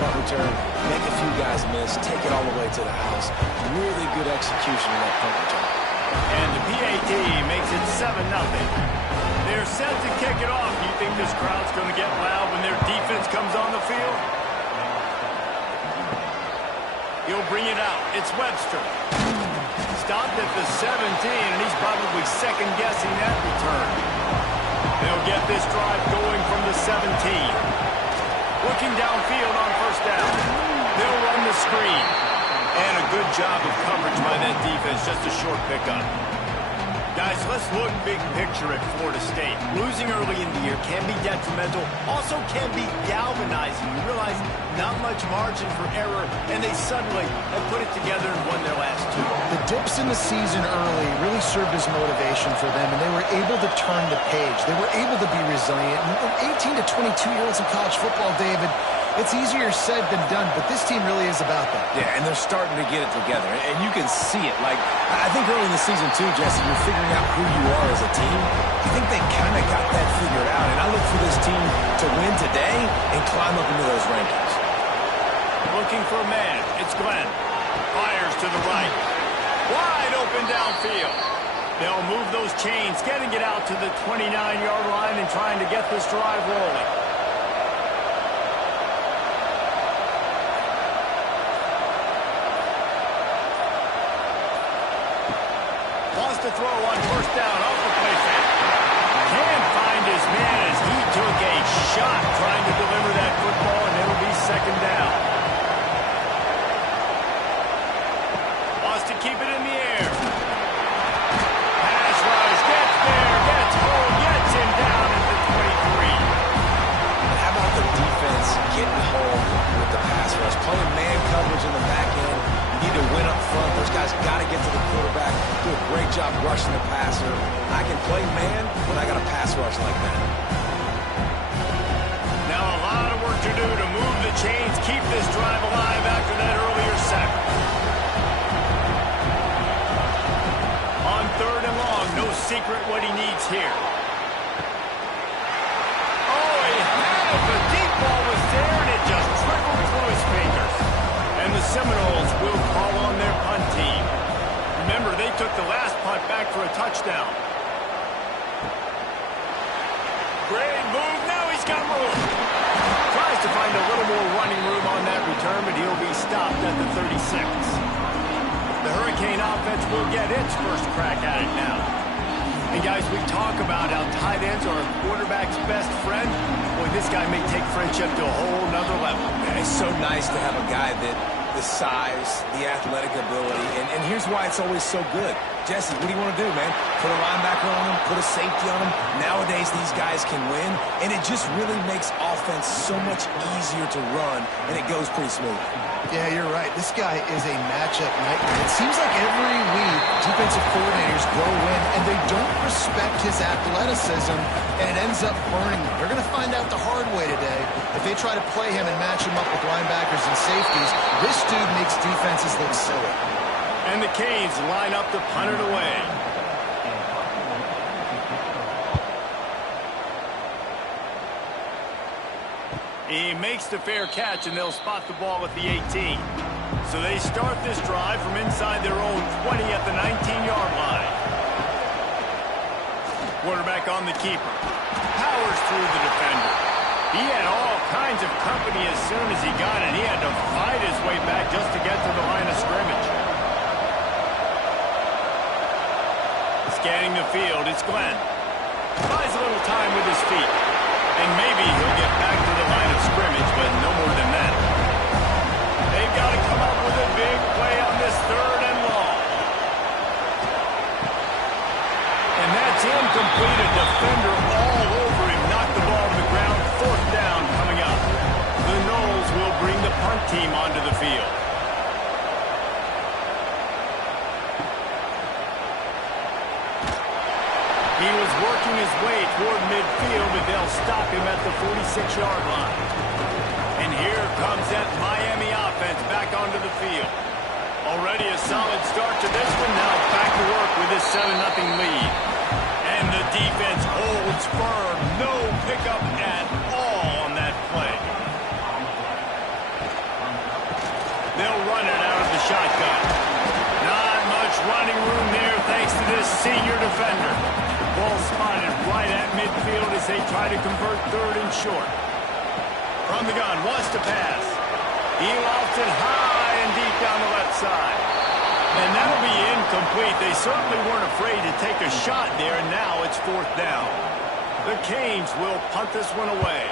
punt return, make a few guys miss, take it all the way to the house. Really good execution of that punt return. And the PAT makes it 7-0. They're set to kick it off. Do you think this crowd's going to get loud when their defense comes on the field? He'll bring it out. It's Webster. Stopped at the 17, and he's probably second-guessing that return. They'll get this drive going from the 17. Looking downfield on first down. They'll run the screen. And a good job of coverage by that defense. Just a short pickup. Guys, let's look big picture at Florida State. Losing early in the year can be detrimental, also can be galvanizing. You realize not much margin for error, and they suddenly have put it together and won their last two. The dips in the season early really served as motivation for them, and they were able to turn the page. They were able to be resilient. 18 to 22-year-olds in college football, David, it's easier said than done, but this team really is about that. Yeah, and they're starting to get it together, and you can see it. Like, I think early in the season, too, Jesse, you're figuring out who you are as a team. I think they kind of got that figured out, and I look for this team to win today and climb up into those rankings. Looking for a man. It's Glenn. Fires to the right. Wide open downfield. They'll move those chains, getting it out to the 29-yard line and trying to get this drive rolling. Wants to throw on first down off the play fake. Can't find his man as he took a shot trying to deliver that football, and it'll be second down. Wants to keep it in the air. Pass rush, gets there, gets home, gets him down at the 23. And how about the defense getting home with the pass rush? Playing man coverage in the back end. You need to win up front. Those guys got to get to the quarterback. Do a great job rushing the passer. I can play man when I got a pass rush like that. Now a lot of work to do to move the chains, keep this drive alive after that earlier sack. On third and long, no secret what he needs here. Oh, he had it. The deep ball was there, and it just trickled through his fingers. And the Seminoles will call on their punt team. Remember, they took the last punt back for a touchdown. Great move. Now he's got room. Tries to find a little more running room on that return, but he'll be stopped at the 36. The Hurricane offense will get its first crack at it now. And guys, we talk about how tight ends are a quarterback's best friend. Boy, this guy may take friendship to a whole nother level. Yeah, it's so nice to have a guy that the size, the athletic ability, and here's why it's always so good. Jesse, what do you want to do, man? Put a linebacker on him, put a safety on him. Nowadays, these guys can win, and it just really makes offense so much easier to run, and it goes pretty smooth. Yeah, you're right. This guy is a matchup nightmare. It seems like every week defensive coordinators go in and they don't respect his athleticism, and it ends up burning them. They're going to find out the hard way today. If they try to play him and match him up with linebackers and safeties, this dude makes defenses look silly. And the Canes line up to punt it away. He makes the fair catch, and they'll spot the ball at the 18. So they start this drive from inside their own 20 at the 19-yard line. Quarterback on the keeper. Powers through the defender. He had all kinds of company as soon as he got it. He had to fight his way back just to get to the line of scrimmage. Scanning the field, it's Glenn. Buys a little time with his feet. And maybe he'll get back to the line of scrimmage, but no more than that. They've got to come up with a big play on this third and long. And that's incomplete. A defender all over him. Knocked the ball to the ground. Fourth down coming up. The Noles will bring the punt team onto the field. He was working his way toward midfield, but they'll stop him at the 46-yard line. And here comes that Miami offense back onto the field. Already a solid start to this one. Now back to work with this 7-0 lead. And the defense holds firm. No pickup at all on that play. They'll run it out of the shotgun. Not much running room there thanks to this senior defender. Ball spotted right at midfield as they try to convert third and short. From the gun, wants to pass. He lofts it high and deep down the left side. And that'll be incomplete. They certainly weren't afraid to take a shot there, and now it's fourth down. The Canes will punt this one away.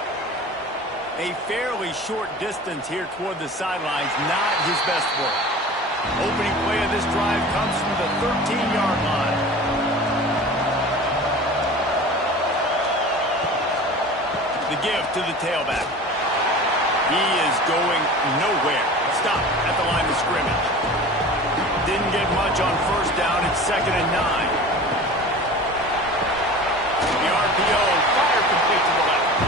A fairly short distance here toward the sidelines, not his best work. Opening play of this drive comes from the 13-yard line. The give to the tailback. He is going nowhere. Stop at the line of scrimmage. Didn't get much on first down. It's 2nd and 9. The RPO, fire complete to the left.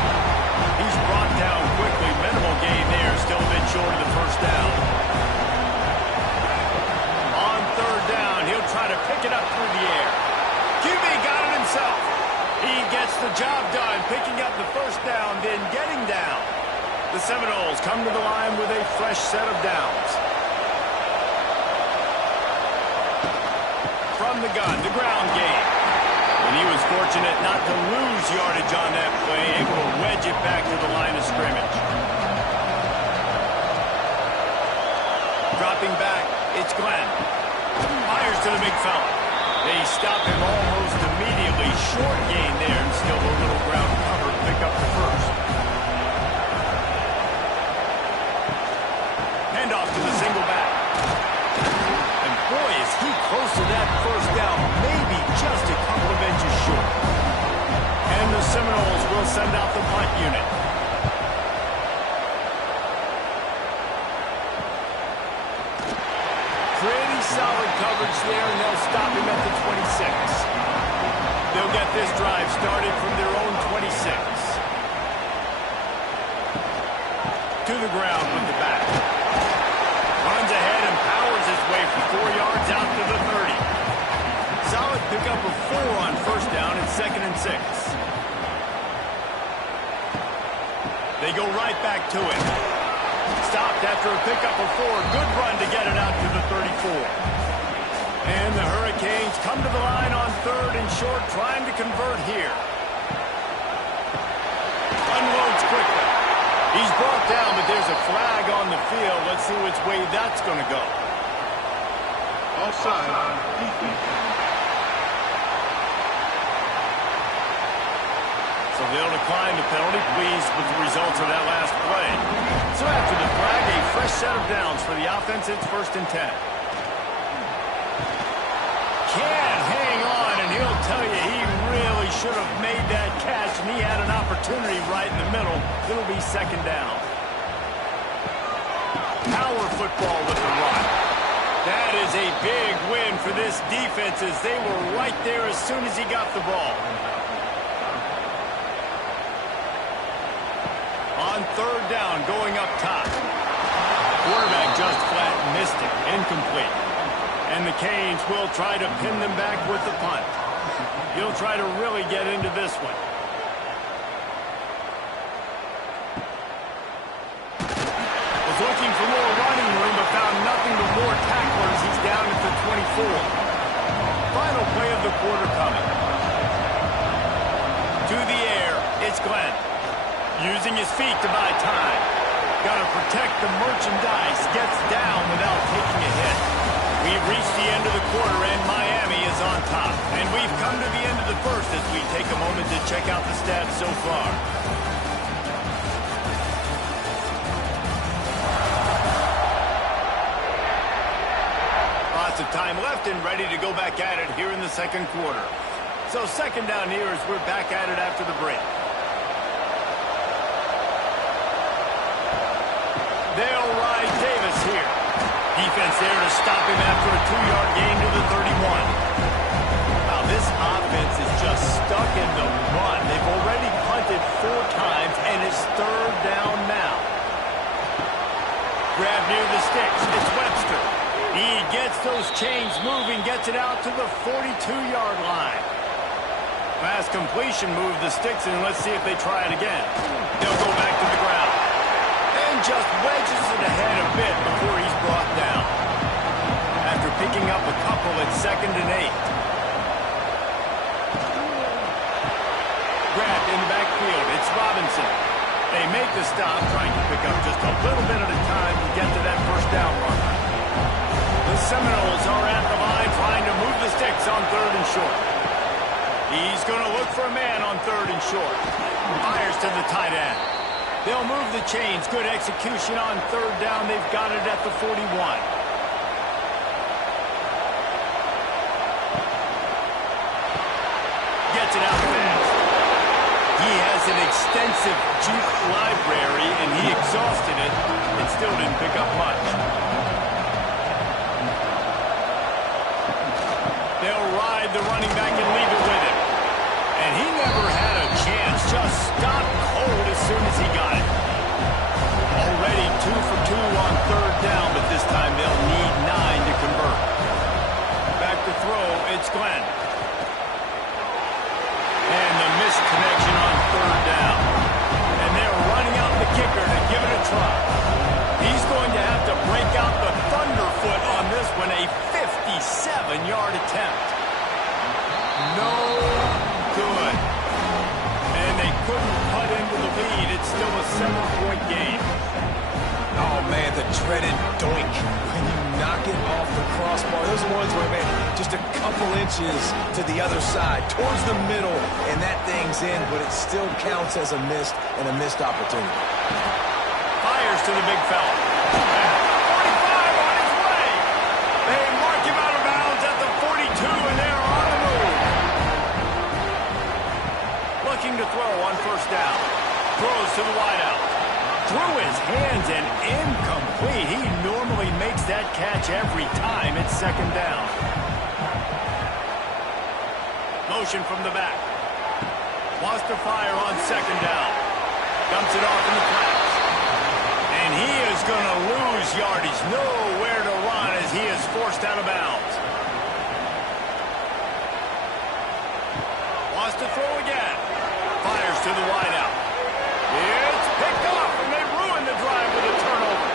He's brought down quickly. Minimal gain there. Still a bit short of the first down. On third down, he'll try to pick it up through the air. QB got it himself. He gets the job done, picking up the first down, then getting down. The Seminoles come to the line with a fresh set of downs. From the gun, the ground game. And he was fortunate not to lose yardage on that play, able to wedge it back to the line of scrimmage. Dropping back, it's Glenn. Fires to the big fella. They stop him almost immediately. Short gain there, and still a little ground cover to pick up the first. Hand off to the single back. And boy, is he close to that first down. Maybe just a couple of inches short. And the Seminoles will send out the punt unit. Pretty solid coverage there, and they'll stop him at the 26. They'll get this drive started from their own 26. To the ground with the back. Runs ahead and powers his way for 4 yards out to the 30. Solid pickup of 4 on first down and 2nd and 6. They go right back to it. Stopped after a pickup of 4. Good run to get it out to the 34. And the Hurricanes come to the line on third and short, trying to convert here. Unloads quickly. He's brought down, but there's a flag on the field. Let's see which way that's going to go. Offside on defense. So they'll decline the penalty, pleased with the results of that last play. So after the flag, a fresh set of downs for the offense. It's 1st and 10. Can't hang on, and he'll tell you he really should have made that catch, and he had an opportunity right in the middle. It'll be 2nd down. Power football with the run. That is a big win for this defense, as they were right there as soon as he got the ball. On third down, going up top. Quarterback just flat missed it. Incomplete. And the Canes will try to pin them back with the punt. He'll try to really get into this one. Was looking for more running room, but found nothing but more tacklers. He's down at the 24. Final play of the quarter coming. To the air, it's Glenn. Using his feet to buy time. Got to protect the merchandise. Gets down without taking a hit. We've reached the end of the quarter, and Miami is on top. And we've come to the end of the first as we take a moment to check out the stats so far. Lots of time left and ready to go back at it here in the second quarter. So 2nd down here as we're back at it after the break. They'll ride Davis here. Defense there to stop him after a 2-yard gain to the 31. Wow, this offense is just stuck in the run. They've already punted 4 times, and it's 3rd down now. Grab near the sticks. It's Webster. He gets those chains moving, gets it out to the 42-yard line. Pass completion, move the sticks, and let's see if they try it again. They'll go back to the ground. And just wedges it ahead a bit before he's brought make the stop, trying to pick up just a little bit at a time to get to that first down marker. The Seminoles are at the line trying to move the sticks on 3rd and short. He's going to look for a man on 3rd and short. Fires to the tight end. They'll move the chains. Good execution on 3rd down. They've got it at the 41. Gets it out fast. He has an extensive juke library, and he exhausted it and still didn't pick up much. They'll ride the running back and leave it with him. And he never had a chance. Just stopped cold as soon as he got it. Already 2 for 2 on 3rd down, but this time they'll need 9 to convert. Back to throw, it's Glenn. And the missed connection on 3rd down. And they're running out the kicker to give it a try. He's going to have to break out the thunderfoot on this one, a 57-yard attempt. No good. And they couldn't cut into the lead. It's still a 7-point game. Oh, man, the dreaded doink. When you knock it off the crossbar, those are ones where, man, just a couple inches to the other side, towards the middle, and that thing's in, but it still counts as a missed opportunity. Fires to the big fella. 45 on his way. They mark him out of bounds at the 42, and they're on the move. Looking to throw on 1st down. Throws to the wideout. Through his hands and incomplete. He normally makes that catch every time. It's 2nd down. Motion from the back. Wants to fire on 2nd down. Dumps it off in the flats. And he is going to lose yardage. Nowhere to run as he is forced out of bounds. Wants to throw again. Fires to the wideout. It's picked off, and they ruin the drive with a turnover.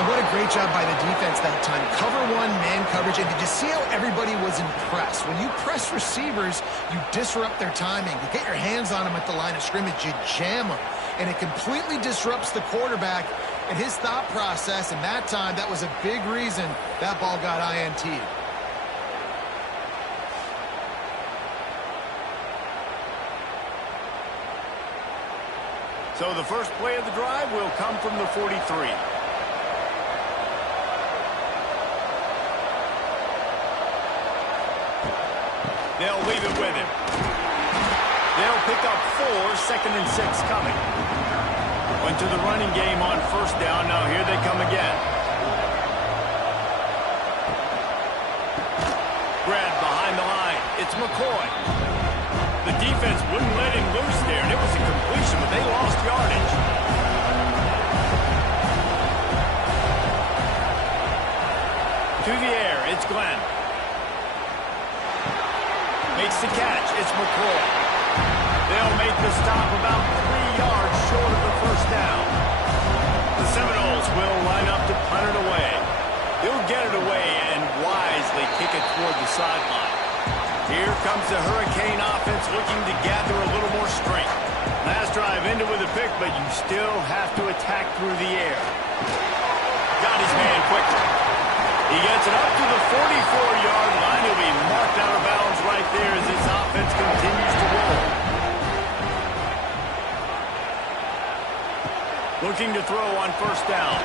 And what a great job by the defense that time. Cover 1, man coverage, and did you see how everybody was impressed? When you press receivers, you disrupt their timing. You get your hands on them at the line of scrimmage, you jam them, and it completely disrupts the quarterback and his thought process, and that time, that was a big reason that ball got INT'd. So the first play of the drive will come from the 43. They'll leave it with him. They'll pick up 4, 2nd and 6 coming. Went to the running game on 1st down. Now here they come again. Grab behind the line. It's McCoy. The defense wouldn't let him loose there, and it was a completion, but they lost yardage. To the air, it's Glenn. Makes the catch, it's McCoy. They'll make the stop about 3 yards short of the 1st down. The Seminoles will line up to punt it away. He'll get it away and wisely kick it toward the sideline. Here comes the Hurricane offense looking to gather a little more strength. Last drive ended with a pick, but you still have to attack through the air. Got his man quickly. He gets it up to the 44-yard line. He'll be marked out of bounds right there as this offense continues to roll. Looking to throw on 1st down.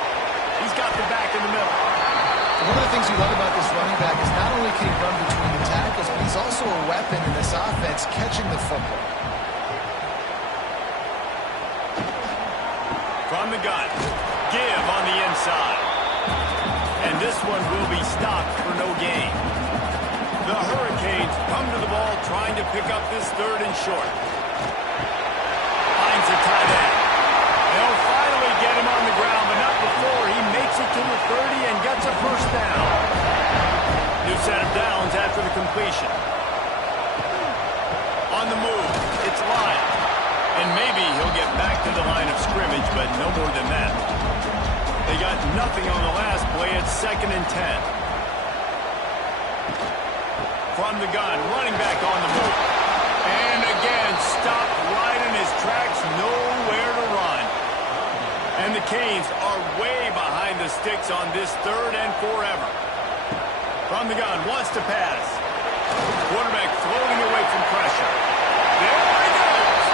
He's got the back in the middle. One of the things you love about this running back is not only can he run between the tackles, but he's also a weapon in this offense catching the football. From the gun, give on the inside. And this one will be stopped for no gain. The Hurricanes come to the ball trying to pick up this 3rd and short. Finds a tight end. They'll finally get him on the ground, but not before he makes it to the 30 and gets a 1st down. New set of downs after the completion. On the move, it's Lyle. And maybe he'll get back to the line of scrimmage, but no more than that. They got nothing on the last play. It's 2nd and 10. From the gun, running back on the move. And again, stopped right in his tracks, nowhere to And the Canes are way behind the sticks on this 3rd and forever. From the gun, wants to pass. Quarterback floating away from pressure. There he goes.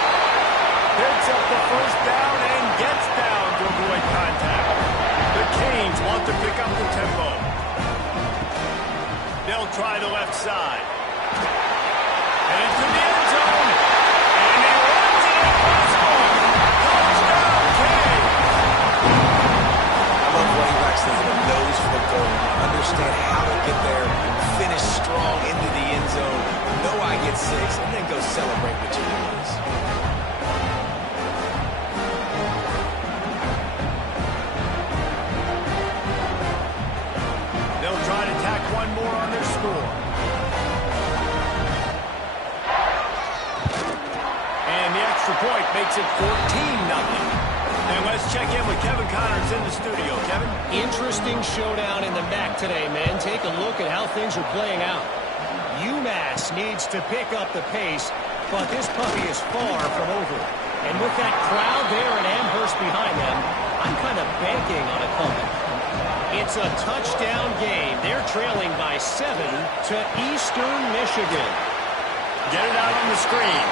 Picks up the first down and gets down to avoid contact. The Canes want to pick up the tempo. They'll try the left side. And into the end zone. And he runs it across one. Touchdown, Canes. I love running backs that have a nose for the goal. Understand how to get there, finish strong into the end zone, know I get 6, and then go celebrate with your boys. They'll try to tack one more on their score. And the extra point makes it 14-0. And let's check in with Kevin Connors in the studio. Kevin? Interesting showdown in the MAC today, man. Take a look at how things are playing out. UMass needs to pick up the pace, but this puppy is far from over. And with that crowd there in Amherst behind them, I'm kind of banking on a comeback. It's a touchdown game. They're trailing by 7 to Eastern Michigan. Get it out on the screen.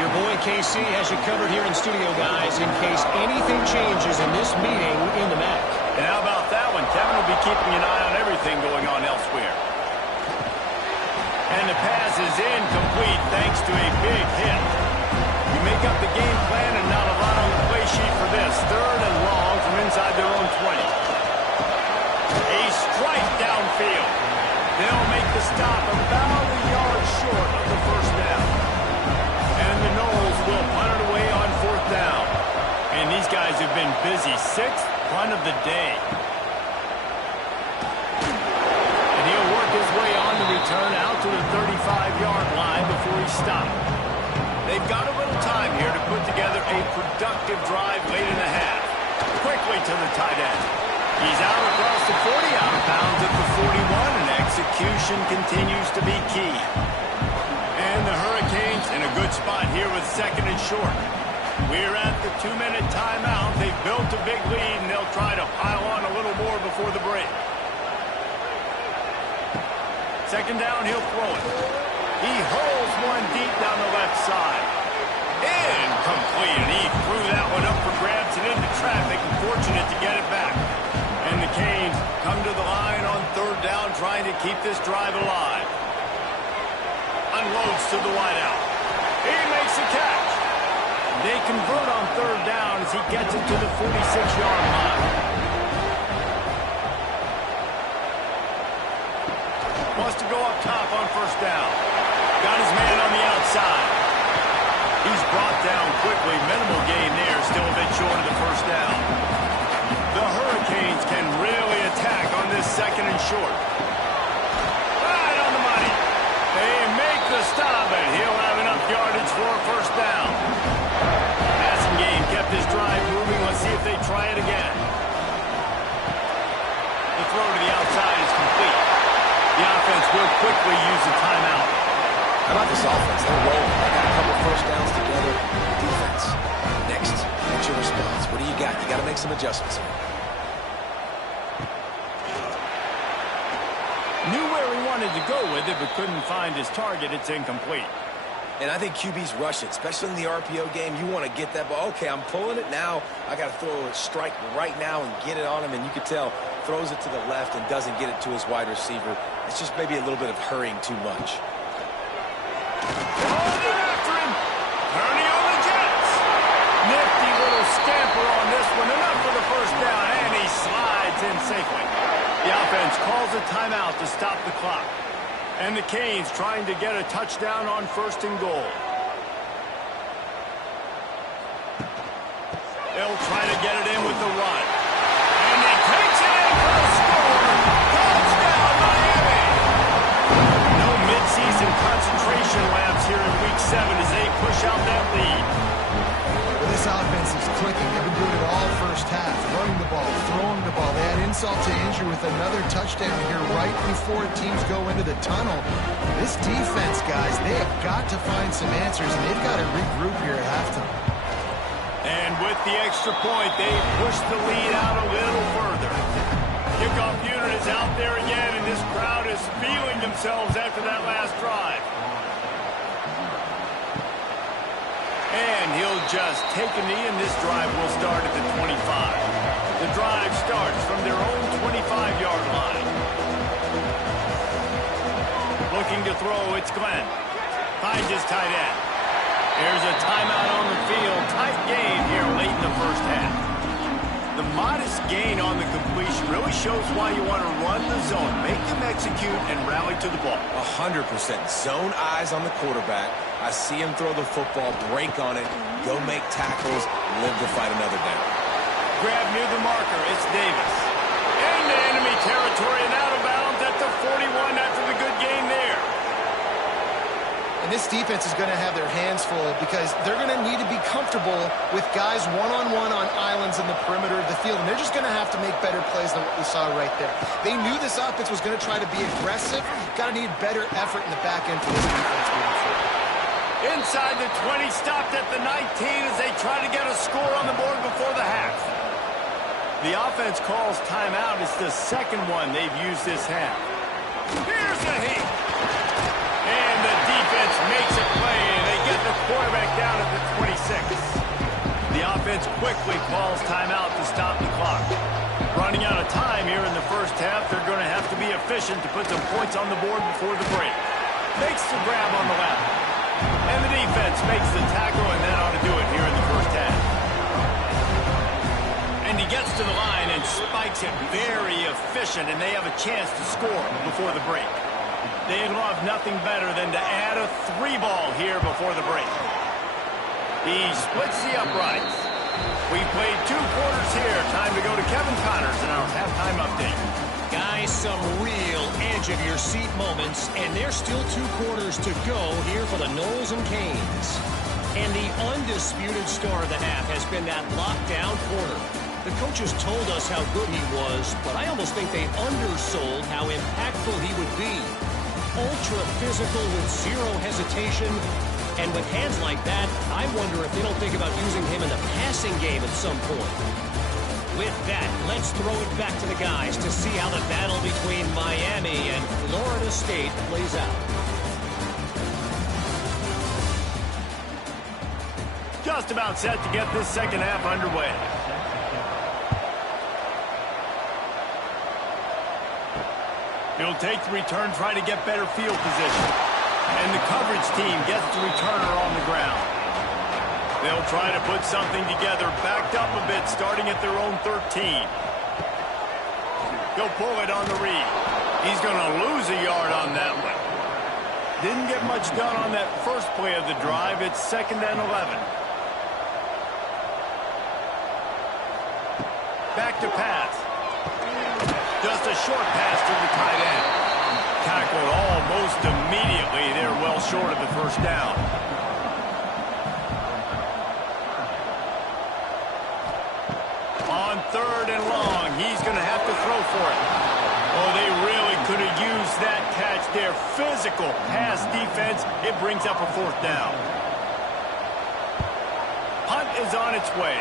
Your boy KC has you covered here in studio, guys, in case anything changes in this meeting in the MAC. And how about that one? Kevin will be keeping an eye on everything going on elsewhere. And the pass is incomplete thanks to a big hit. You make up the game plan and not a lot on the play sheet for this. 3rd and long from inside their own 20. A strike downfield. They'll make the stop about a yard short of the first down. And the Noles will punt it away on 4th down. And these guys have been busy. 6th punt of the day. And he'll work his way on the return out to the 35-yard line before he stopped. They've got a little time here to put together a productive drive late in the half. Quickly to the tight end. He's out across the 40, out of bounds at the 41, and execution continues to be key. And the Hurricanes in a good spot here with 2nd and short. We're at the 2-minute timeout. They've built a big lead, and they'll try to pile on a little more before the break. 2nd down, he'll throw it. He hurls one deep down the left side. Incomplete, and he threw that one up for grabs and into traffic, and fortunate to get it back. And the Canes come to the line on 3rd down, trying to keep this drive alive. Unloads to the wideout. He makes the catch. They convert on 3rd down as he gets it to the 46-yard line. Wants to go up top on 1st down. Got his man on the outside. He's brought down quickly. Minimal gain there. Still a bit short of the 1st down. The Hurricanes can really attack on this 2nd and short. Right on the money. They make the stop, and he'll have enough yardage for a 1st down. Passing game kept this drive moving. Let's see if they try it again. The throw to the outside is complete. The offense will quickly use the timeout. How about this offense? They're rolling. They got a couple 1st downs together. Defense. Next, what's your response? What do you got? You got to make some adjustments here. Knew where he wanted to go with it, but couldn't find his target. It's incomplete. And I think QBs rush it, especially in the RPO game. You want to get that ball. Okay, I'm pulling it now. I got to throw a strike right now and get it on him. And you can tell, throws it to the left and doesn't get it to his wide receiver. It's just maybe a little bit of hurrying too much. Oh, they're after him. Turning on the Jets. Nifty little scamper on this one. Enough for the 1st down, and he slides in safely. The offense calls a timeout to stop the clock. And the Canes trying to get a touchdown on 1st and goal. They'll try to get it in with the run. And he takes it in for a score. Touchdown, Miami! No midseason concentration laps here in Week 7 as they push out that lead. Well, this offense is clicking. They've been doing it all 1st half. Running the ball, throwing the ball. They had insult to injury with another touchdown here right before teams go into the tunnel. This defense, guys, they have got to find some answers, and they've got to regroup here at halftime. And with the extra point, they push the lead out a little further. Kickoff unit is out there again, and this crowd is feeling themselves after that last drive. And he'll just take a knee, and this drive will start at the 25. The drive starts from their own 25-yard line. Looking to throw, it's Glenn. Finds his tight end. There's a timeout on the field. Tight game here late in the first half. The modest gain on the completion really shows why you want to run the zone, make them execute, and rally to the ball. 100%. Zone eyes on the quarterback. I see him throw the football, break on it, go make tackles, live to fight another down. Grab near the marker. It's Davis. Into enemy territory and out of bounds at the 41 after the good gain there. And this defense is going to have their hands full because they're going to need to be comfortable with guys one-on-one on islands in the perimeter of the field. And they're just going to have to make better plays than what we saw right there. They knew this offense was going to try to be aggressive. Got to need better effort in the back end for this defense moving forward. Inside the 20, stopped at the 19 as they try to get a score on the board before the half. The offense calls timeout. It's the second one they've used this half. Here's the heat. And the defense makes a play, and they get the quarterback down at the 26. The offense quickly calls timeout to stop the clock. Running out of time here in the first half, they're going to have to be efficient to put some points on the board before the break. Makes the grab on the left. And the defense makes the tackle, and that ought to do it here in the first half. And he gets to the line and spikes it very efficient, and they have a chance to score before the break. They'd love nothing better than to add a 3-ball here before the break. He splits the uprights. We played 2 quarters here. Time to go to Kevin Connors in our halftime update. Guys, some real edge-of-your-seat moments, and there's still 2 quarters to go here for the Noles and Canes. And the undisputed star of the half has been that lockdown corner. The coaches told us how good he was, but I almost think they undersold how impactful he would be. Ultra-physical with zero hesitation, and with hands like that, I wonder if they don't think about using him in the passing game at some point. With that, let's throw it back to the guys to see how the battle between Miami and Florida State plays out. Just about set to get this second half underway. He'll take the return, try to get better field position. And the coverage team gets the returner on the ground. They'll try to put something together, backed up a bit, starting at their own 13. He'll pull it on the read. He's going to lose a yard on that one. Didn't get much done on that first play of the drive. It's 2nd and 11. Back to pass. Just a short pass to the tight end. Tackled almost immediately. They're well short of the first down. On 3rd and long, he's going to have to throw for it. Oh, they really could have used that catch there. Physical pass defense. It brings up a 4th down. Punt is on its way.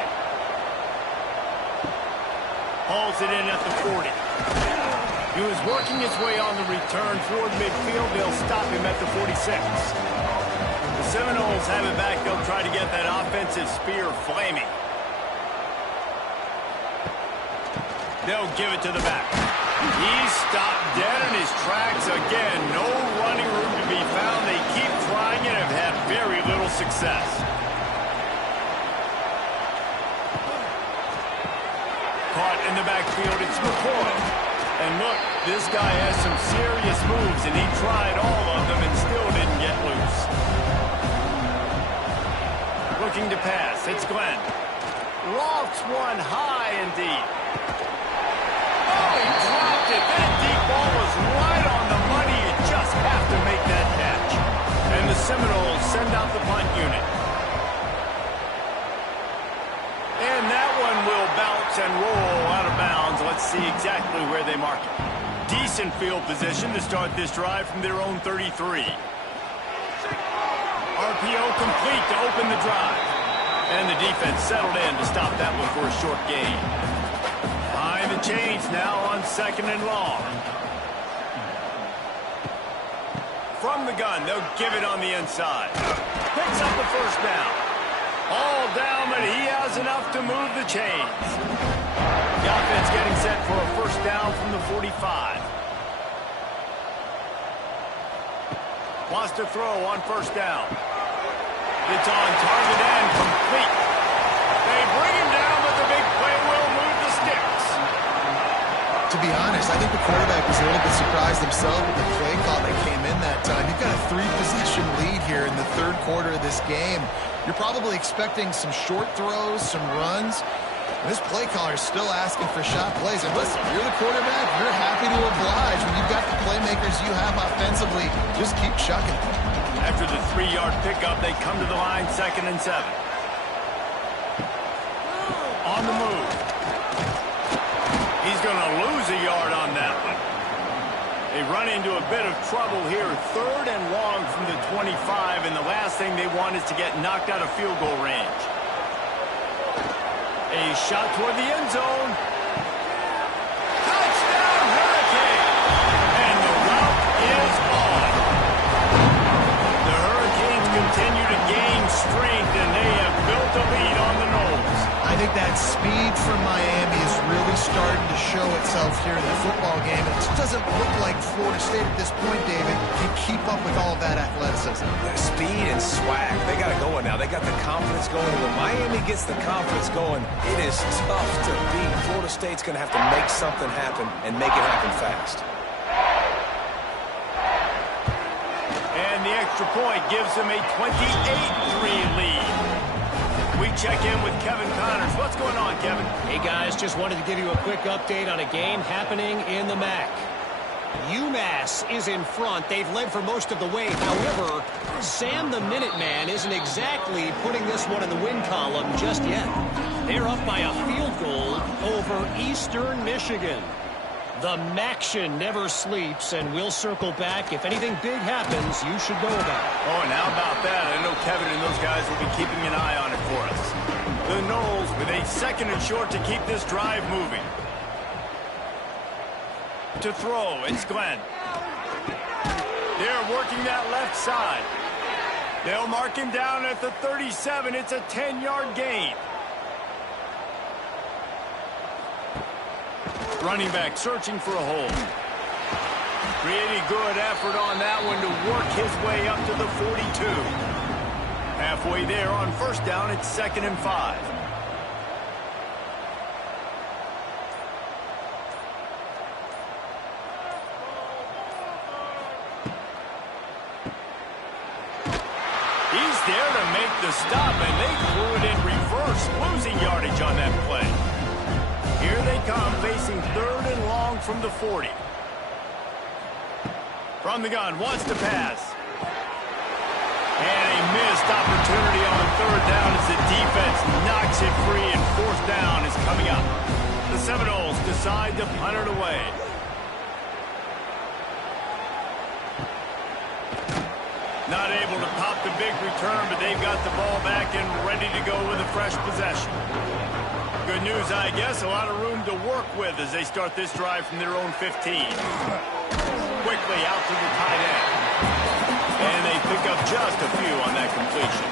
Hauls it in at the 40. He was working his way on the return toward midfield. They'll stop him at the 46. The Seminoles have it back. They'll try to get that offensive spear flaming. They'll give it to the back. He's stopped dead in his tracks again. No running room to be found. They keep trying and have had very little success. Caught in the backfield, it's McCoy. And look, this guy has some serious moves, and he tried all of them and still didn't get loose. Looking to pass, it's Glenn. Lofts one high and deep. Oh, he dropped it. That deep ball was right on the money. You just have to make that catch. And the Seminoles send out the punt unit. And that one will bounce and roll out of bounds. Let's see exactly where they mark it. Decent field position to start this drive from their own 33. RPO complete to open the drive. And the defense settled in to stop that one for a short gain. Behind the chains now on 2nd and long. From the gun, they'll give it on the inside. Picks up the first down. All down, but he has enough to move the chains. The offense getting set for a first down from the 45. Wants to throw on first down. It's on target and complete. They bring him down, but the big play will move the sticks. To be honest, I think the quarterback was a little bit surprised himself with the play call that came in that time. You've got a 3-possession lead here in the third quarter of this game. You're probably expecting some short throws, some runs. This play caller is still asking for shot plays. And listen, you're the quarterback. You're happy to oblige. When you've got the playmakers you have offensively, just keep chucking. After the 3-yard pickup, they come to the line 2nd and 7. On the move. He's going to lose a yard on that one. They run into a bit of trouble here. 3rd and long from the 25, and the last thing they want is to get knocked out of field goal range. A shot toward the end zone. Touchdown, Hurricane! And the route is on. The Hurricanes continue to gain strength, and they have built a lead on the Noles. I think that speed from Miami is really starting to show itself here in the football game. It just doesn't look like Florida State at this point, David, can keep up with all of that athleticism. Speed and swag. They got it going now. They got the confidence going. When Miami gets the confidence going, it is tough to beat. Florida State's going to have to make something happen and make it happen fast. And the extra point gives them a 28-3 lead. We check in with Kevin Connors. What's going on, Kevin? Hey, guys, just wanted to give you a quick update on a game happening in the MAC. UMass is in front. They've led for most of the way. However, Sam the Minuteman isn't exactly putting this one in the win column just yet. They're up by a field goal over Eastern Michigan. The Maction never sleeps, and we'll circle back. If anything big happens, you should know about it. Oh, and how about that? I know Kevin and those guys will be keeping an eye on it for us. The Noles with a 2nd and short to keep this drive moving. To throw, it's Glenn. They're working that left side. They'll mark him down at the 37. It's a 10-yard gain. Running back searching for a hole. Pretty good effort on that one to work his way up to the 42. Halfway there on first down, it's 2nd and 5. He's there to make the stop, and they threw it in reverse, losing yardage on that play. Here they come, facing 3rd and long from the 40. From the gun, wants to pass. And a missed opportunity on 3rd down as the defense knocks it free, and 4th down is coming up. The Seminoles decide to punt it away. Not able to pop the big return, but they've got the ball back and ready to go with a fresh possession. Good news, I guess, a lot of room to work with as they start this drive from their own 15. Quickly out to the tight end. And they pick up just a few on that completion.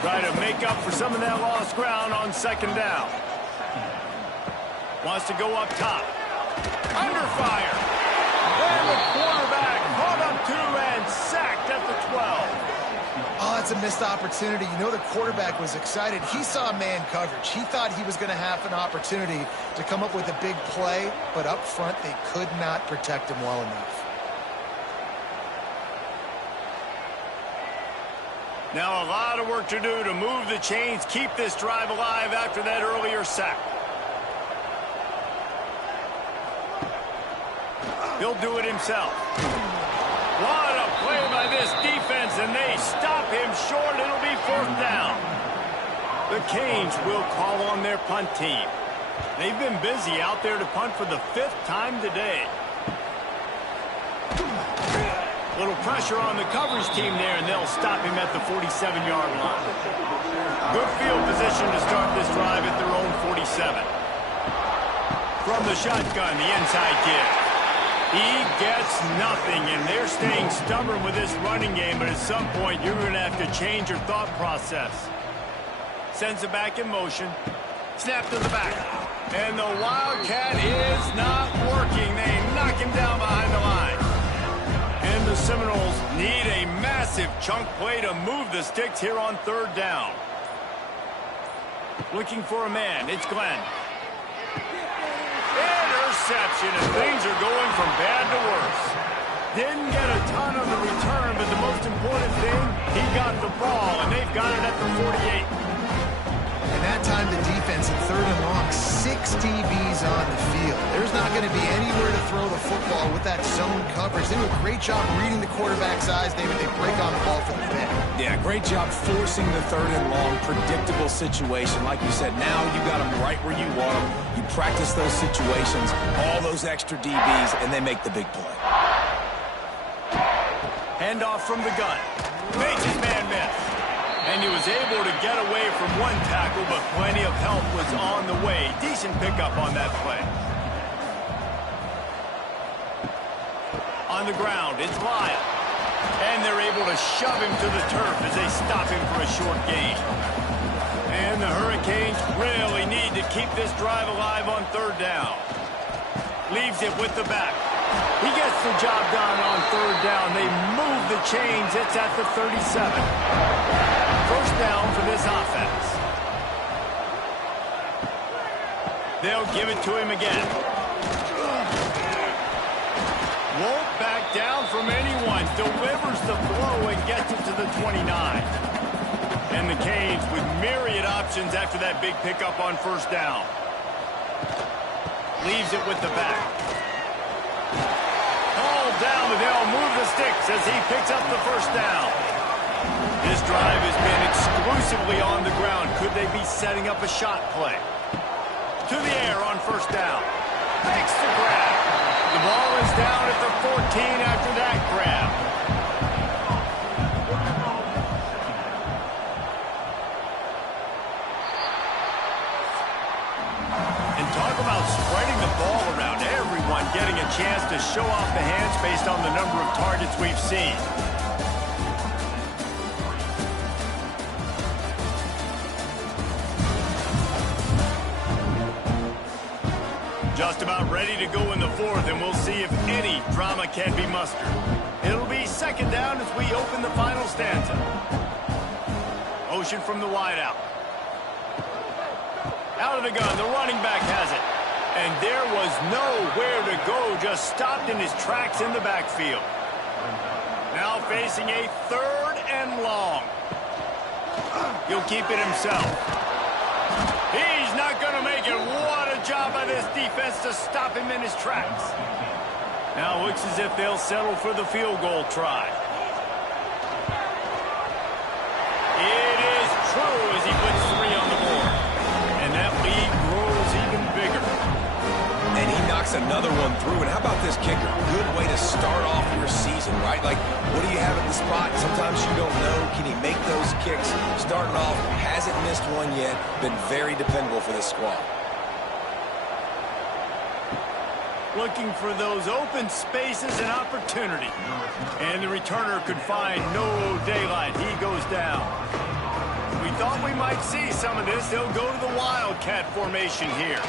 Try to make up for some of that lost ground on 2nd down. Wants to go up top. Under fire. And the quarterback caught up to and sacked at the 12. Oh, that's a missed opportunity. You know the quarterback was excited. He saw man coverage. He thought he was going to have an opportunity to come up with a big play, but up front they could not protect him well enough. Now a lot of work to do to move the chains, keep this drive alive after that earlier sack. He'll do it himself. What a play by this defense, and they stop him short. It'll be 4th down. The Canes will call on their punt team. They've been busy out there to punt for the 5th time today. Little pressure on the coverage team there, and they'll stop him at the 47-yard line. Good field position to start this drive at their own 47. From the shotgun, the inside kick. He gets nothing, and they're staying stubborn with this running game, but at some point, you're going to have to change your thought process. Sends it back in motion. Snap to the back. And the Wildcat is not working. They knock him down behind the line. And the Seminoles need a massive chunk play to move the sticks here on third down. Looking for a man. It's Glenn. Interception, and things are going from bad to worse. Didn't get a ton on the return, but the most important thing, he got the ball, and they've got it at the 48. And that time the defense in third and long, 6 DBs on the field. There's not going to be anywhere to throw the football with that zone coverage. They do a great job reading the quarterback's eyes, David. They break on the ball for the pick. Yeah, great job forcing the third and long, predictable situation. Like you said, now you got them right where you want them. You practice those situations, all those extra DBs, and they make the big play. Handoff from the gun. Makes his man miss. And he was able to get away from one tackle, but plenty of help was on the way. Decent pickup on that play. On the ground, it's Lyle. And they're able to shove him to the turf as they stop him for a short gain. And the Hurricanes really need to keep this drive alive on third down. Leaves it with the back. He gets the job done on third down. They move the chains. It's at the 37. First down for this offense. They'll give it to him again. Won't back down from anyone. Delivers the blow and gets it to the 29. And the Canes with myriad options after that big pickup on first down. Leaves it with the back. All down, but they'll move the sticks as he picks up the first down. This drive has been exclusively on the ground. Could they be setting up a shot play? To the air on first down. Makes the grab. The ball is down at the 14 after that grab. And talk about spreading the ball around. Everyone getting a chance to show off the hands based on the number of targets we've seen. Just about ready to go in the fourth, and we'll see if any drama can be mustered. It'll be second down as we open the final stanza. Motion from the wideout. Out of the gun, the running back has it. And there was nowhere to go, just stopped in his tracks in the backfield. Now facing a third and long. He'll keep it himself. He's not going to make it. What a job by this defense to stop him in his tracks. Now looks as if they'll settle for the field goal try. It is true as he puts 3 on the board. And that lead grows even bigger. And he knocks another one through. And how about this kicker? Good way to start off your season, right? Like, what do you have at the spot? Sometimes you don't know. Can he make those kicks? Starting off, hasn't missed one yet. Been very dependable for this squad. Looking for those open spaces and opportunity. And the returner could find no daylight. He goes down. We thought we might see some of this. They'll go to the Wildcat formation here.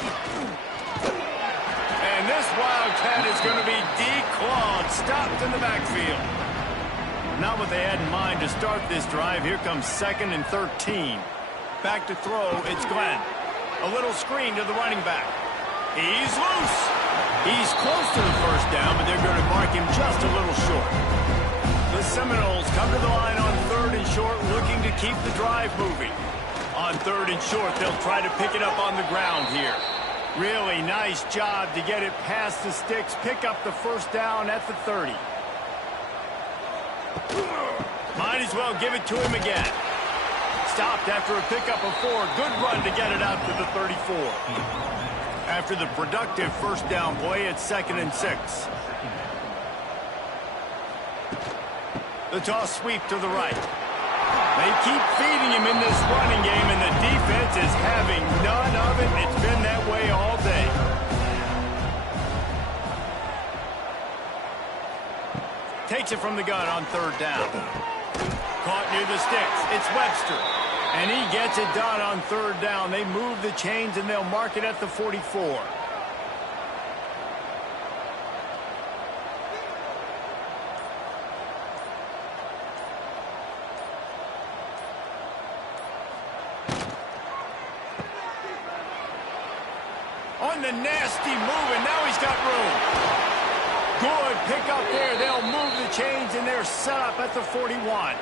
And this Wildcat is going to be declawed, stopped in the backfield. Not what they had in mind to start this drive. Here comes 2nd and 13. Back to throw, it's Glenn. A little screen to the running back. He's loose. He's close to the first down, but they're going to mark him just a little short. The Seminoles come to the line on 3rd and short, looking to keep the drive moving. On 3rd and short, they'll try to pick it up on the ground here. Really nice job to get it past the sticks, pick up the first down at the 30. Might as well give it to him again. Stopped after a pickup of 4. Good run to get it out to the 34. After the productive first down play, it's 2nd and 6. The toss sweep to the right. They keep feeding him in this running game, and the defense is having none of it. It's been that way all day. Takes it from the gun on third down. Caught near the sticks. It's Webster. And he gets it done on third down. They move the chains, and they'll mark it at the 44. On the nasty move, and now he's got room. Good pick up there. They'll move the chains, and they're set up at the 41.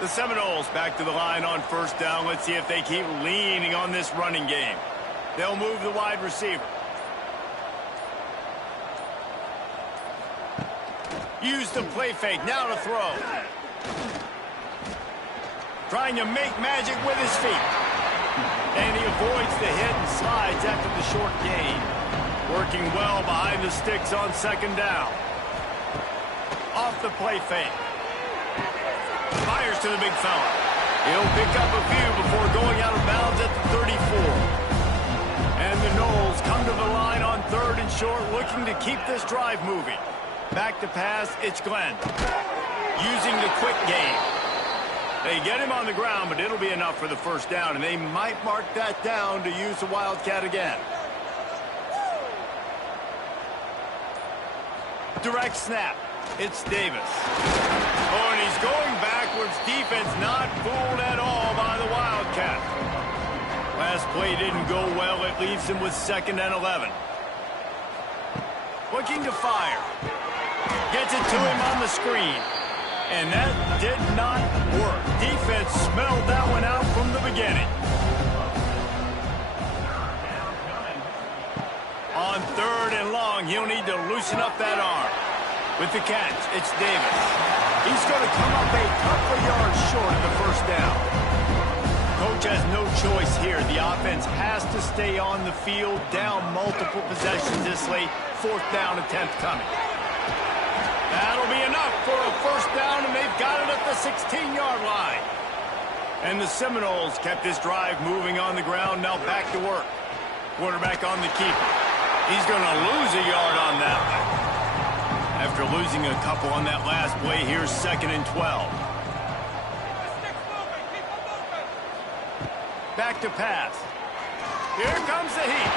The Seminoles back to the line on first down. Let's see if they keep leaning on this running game. They'll move the wide receiver. Use the play fake. Now to throw. Trying to make magic with his feet. And he avoids the hit and slides after the short gain. Working well behind the sticks on second down. Off the play fake. Fires to the big fella. He'll pick up a few before going out of bounds at the 34. And the Noles come to the line on third and short, looking to keep this drive moving. Back to pass, it's Glenn. Using the quick game. They get him on the ground, but it'll be enough for the first down, and they might mark that down to use the Wildcat again. Direct snap. It's Davis. Oh, and he's going backwards. Defense not fooled at all by the Wildcat. Last play didn't go well. It leaves him with 2nd and 11. Looking to fire. Gets it to him on the screen. And that did not work. Defense smelled that one out from the beginning. On third and long, he'll need to loosen up that arm. With the catch, it's Davis. He's going to come up a couple of yards short of the first down. Coach has no choice here. The offense has to stay on the field, down multiple possessions this late. 4th down attempt coming. That'll be enough for a first down, and they've got it at the 16-yard line. And the Seminoles kept this drive moving on the ground. Now back to work. Quarterback on the keeper. He's going to lose a yard on that one. After losing a couple on that last play, here's 2nd and 12. Back to pass. Here comes the heat.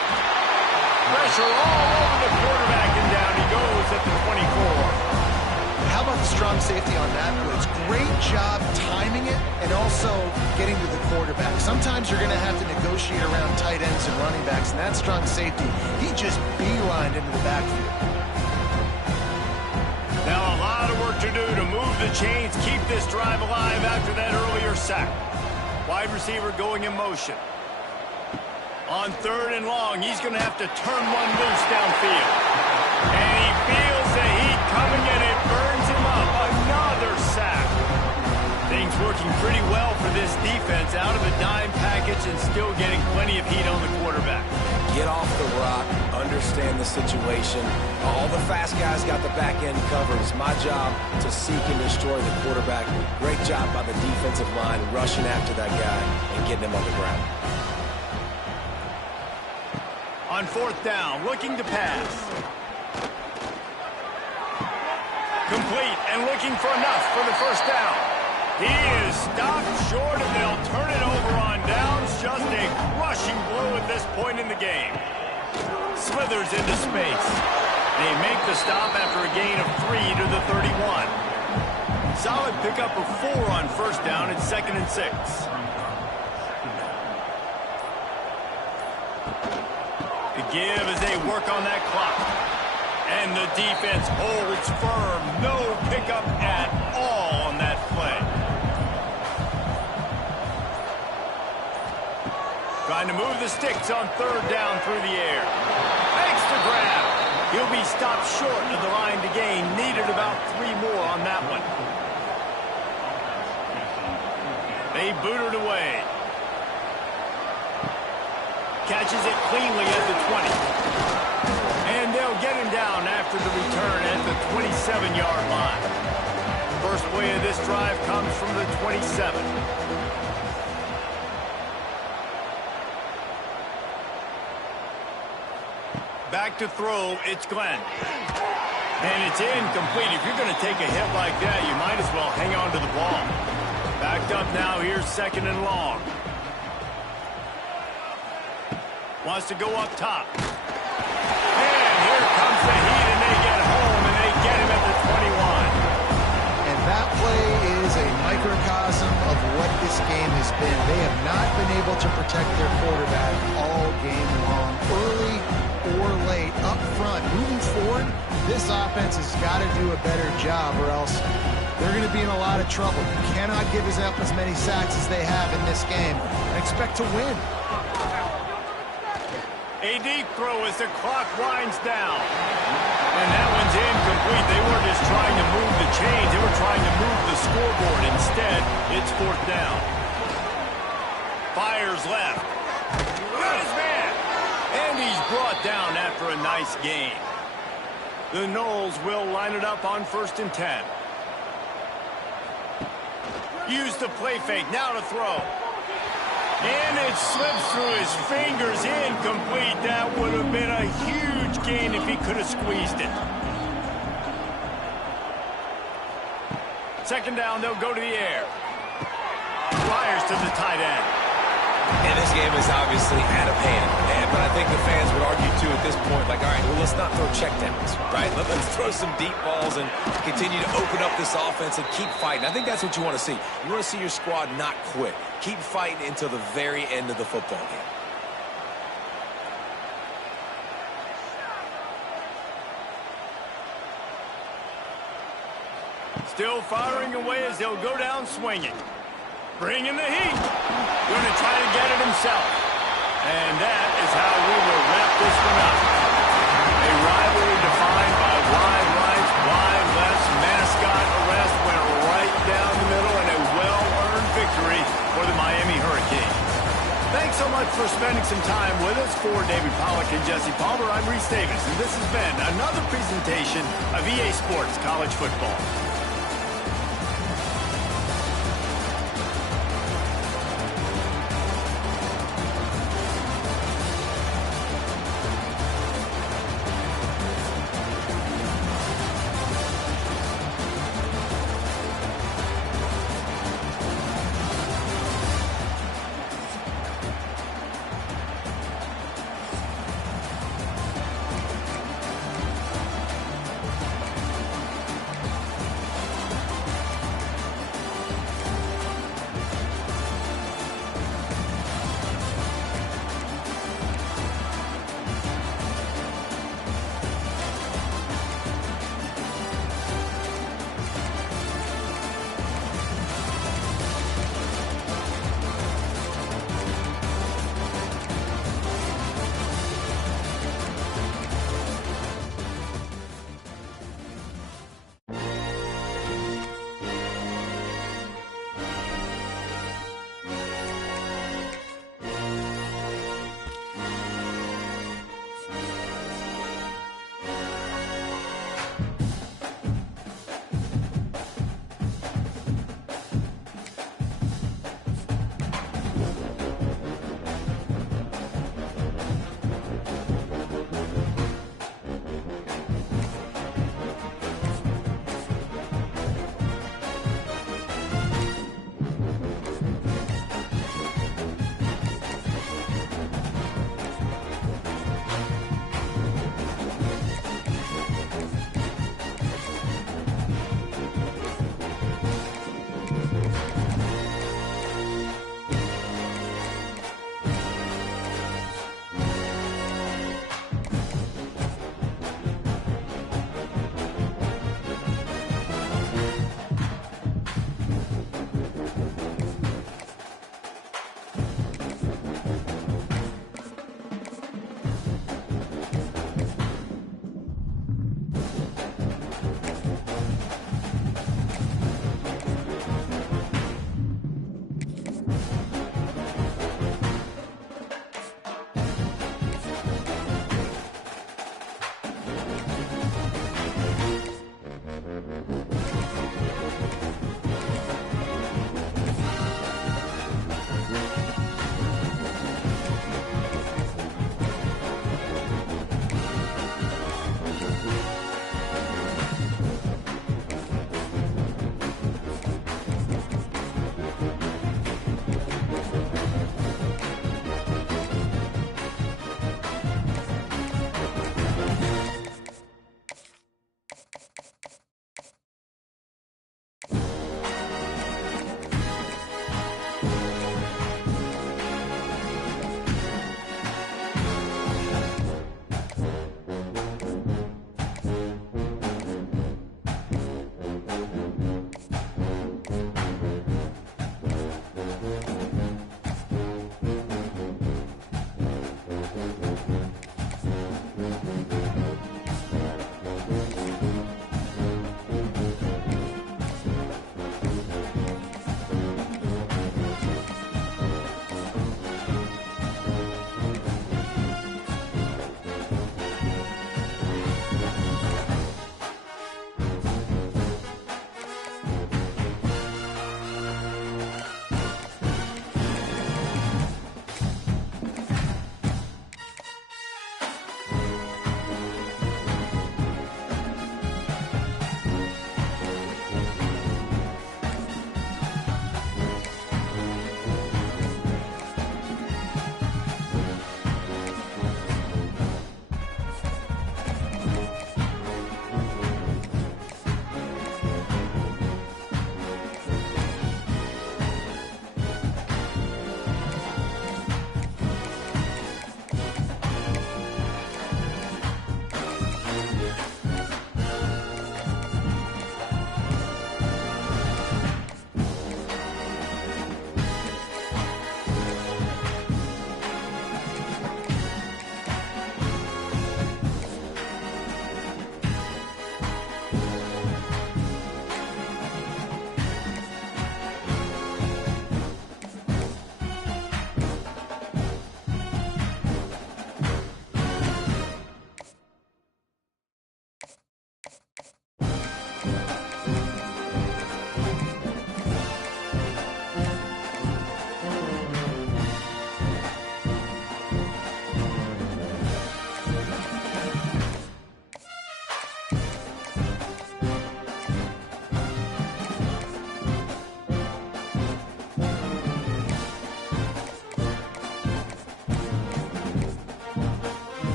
Pressure all over the quarterback, and down he goes at the 24. How about the strong safety on that blitz? Great job timing it and also getting to the quarterback. Sometimes you're going to have to negotiate around tight ends and running backs, and that strong safety, he just beelined into the backfield. Now a lot of work to do to move the chains, keep this drive alive after that earlier sack. Wide receiver going in motion. On third and long, he's going to have to turn one loose downfield. And he feels the heat coming, and it burns him up. Another sack. Things working pretty well for this defense, out of a dime package and still getting plenty of heat on the quarterback. Get off the rock, understand the situation. All the fast guys got the back end covered. It's my job to seek and destroy the quarterback. Great job by the defensive line rushing after that guy and getting him on the ground. On 4th down, looking to pass. Complete and looking for enough for the first down. He is stopped short, and they'll turn it over on downs. Just a crushing blow at this point in the game. Slithers into space. They make the stop after a gain of 3 to the 31. Solid pickup of 4 on first down. It's 2nd and 6. The give as they work on that clock. And the defense holds firm. No pickup at all on that play. Trying to move the sticks on third down through the air. Makes the grab. He'll be stopped short of the line to gain. Needed about 3 more on that one. They boot it away. Catches it cleanly at the 20. And they'll get him down after the return at the 27-yard line. First play of this drive comes from the 27. Back to throw, it's Glenn. And it's incomplete. If you're going to take a hit like that, you might as well hang on to the ball. Backed up now, here's 2nd and long. Wants to go up top. And here comes the heat, and they get home, and they get him at the 21. And that play is a microcosm of what this game has been. They have not been able to protect their quarterback all game long. Early or late, up front, moving forward, this offense has got to do a better job or else they're going to be in a lot of trouble. You cannot give up as many sacks as they have in this game and expect to win. A deep throw as the clock winds down. And that one's incomplete. They weren't just trying to move the chains. They were trying to move the scoreboard. Instead, it's 4th down. Fires left. Got his man. And he's brought down after a nice gain. The Noles will line it up on 1st and 10. Use the play fake. Now to throw. And it slips through his fingers. Incomplete. That would have been a huge gain if he could have squeezed it. 2nd down, they'll go to the air. Fires to the tight end. And this game is obviously out of hand. But I think the fans would argue, too, at this point, like, all right, well, let's not throw checkdowns, right? Let's throw some deep balls and continue to open up this offense and keep fighting. I think that's what you want to see. You want to see your squad not quit. Keep fighting until the very end of the football game. Still firing away as they'll go down swinging. Bringing the heat. Going to try to get it himself. And that is how we will wrap this one up. A rivalry defined by wide rights, wide lefts, mascot arrest went right down the middle, and a well-earned victory for the Miami Hurricanes. Thanks so much for spending some time with us. For David Pollack and Jesse Palmer, I'm Reese Davis, and this has been another presentation of EA Sports College Football.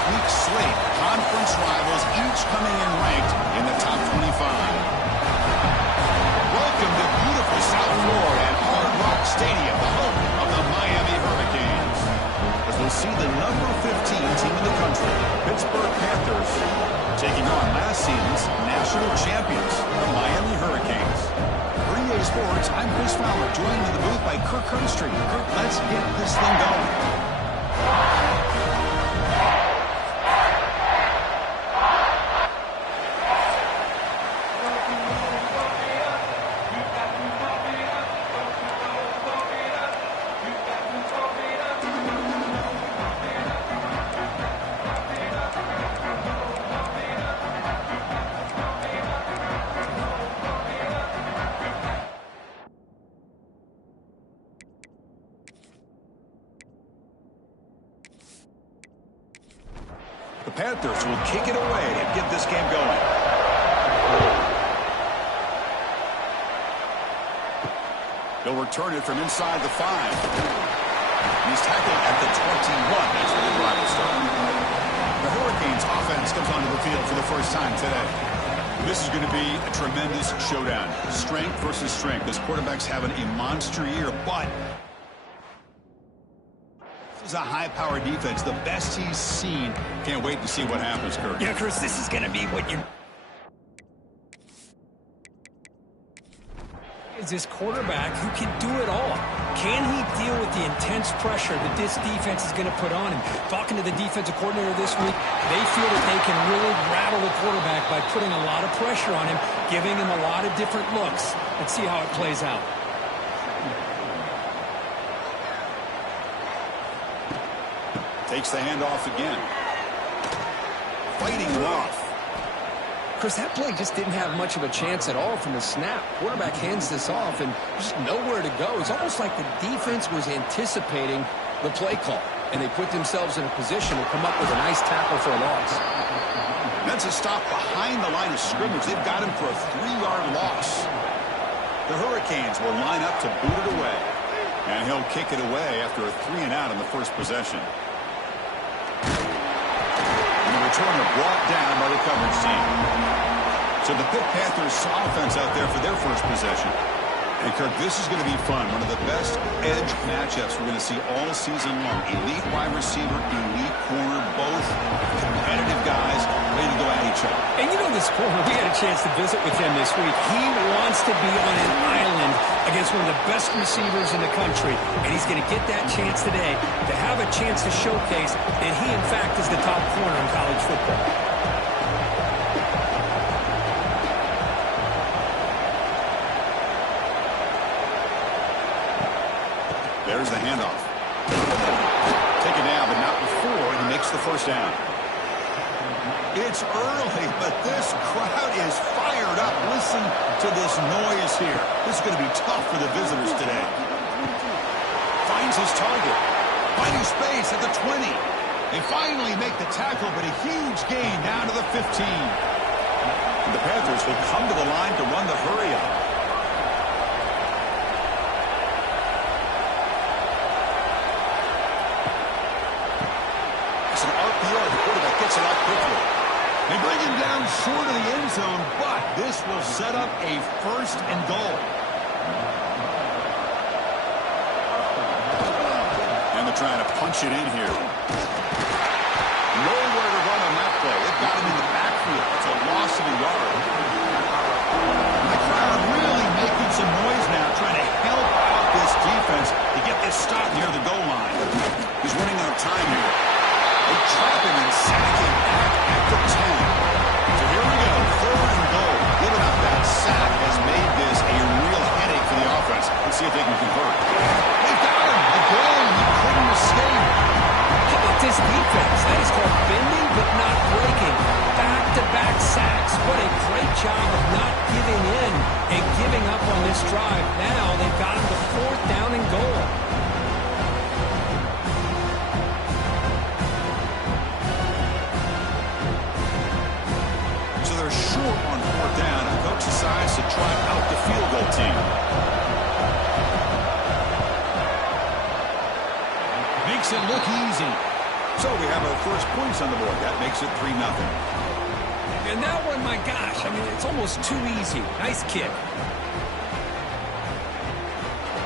six-week slate. Conference rivals each coming in ranked in the top 25. Welcome to beautiful South Florida at Hard Rock Stadium, the home of the Miami Hurricanes. As we'll see the number 15 team in the country, Pittsburgh Panthers, taking on last season's national champions, the Miami Hurricanes. For EA Sports, I'm Chris Fowler, joined in the booth by Kirk Herbstreit. Kirk, let's get this thing going. The Panthers will kick it away and get this game going. They'll return it from inside the 5. He's tackled at the 21. That's where the drive will start. The Hurricanes offense comes onto the field for the first time today. This is going to be a tremendous showdown. Strength versus strength. This quarterback's having a monster year, but is a high-powered defense, the best he's seen. Can't wait to see what happens, Kirk. Yeah, Chris, this is going to be what you... Is this quarterback who can do it all? Can he deal with the intense pressure that this defense is going to put on him? Talking to the defensive coordinator this week, they feel that they can really rattle the quarterback by putting a lot of pressure on him, giving him a lot of different looks. Let's see how it plays out. Takes the handoff again. Fighting off. Chris, that play just didn't have much of a chance at all from the snap. Quarterback hands this off and just nowhere to go. It's almost like the defense was anticipating the play call, and they put themselves in a position to come up with a nice tackle for a loss. That's a stop behind the line of scrimmage. They've got him for a 3-yard loss. The Hurricanes will line up to boot it away, and he'll kick it away after a 3-and-out on the first possession. Returner brought down by the coverage team. So the Pitt Panthers offense out there for their first possession. And Kirk, this is going to be fun. One of the best edge matchups we're going to see all season long. Elite wide receiver, elite corner, both competitive guys ready to go at each other. And you know this corner, we had a chance to visit with him this week. He wants to be on an island against one of the best receivers in the country. And he's going to get that chance today to have a chance to showcase that he, in fact, is the top corner in college football. There's the handoff. Taken down, but not before he makes the first down. It's early, but this crowd is fired up. Listen to this noise here. This is going to be tough for the visitors today. Finds his target. Finding space at the 20. They finally make the tackle, but a huge gain down to the 15. And the Panthers will come to the line to run the hurry up. It's an RPO. The quarterback gets it out quickly. They bring him down short of the end zone, but this will set up a 1st and goal. And they're trying to punch it in here. Nowhere to run on that play. They've got him in the backfield. It's a loss of a yard. The crowd really making some noise now, trying to help out this defense to get this stop near the goal line. He's running out of time here. They trap him and sack him back at the 10. So here we go, 4th and goal. Giving up that sack has made this a real headache for the offense. Let's see if they can convert. They got him. Again, he couldn't escape. How about this defense? That is called bending but not breaking. Back-to-back sacks. What a great job of not giving in and giving up on this drive. Now they've got him to 4th down and goal. Short on 4th down, and coach decides to try out the field goal team. Makes it look easy. So we have our first points on the board. That makes it 3-0. And that one, my gosh, I mean, it's almost too easy. Nice kick.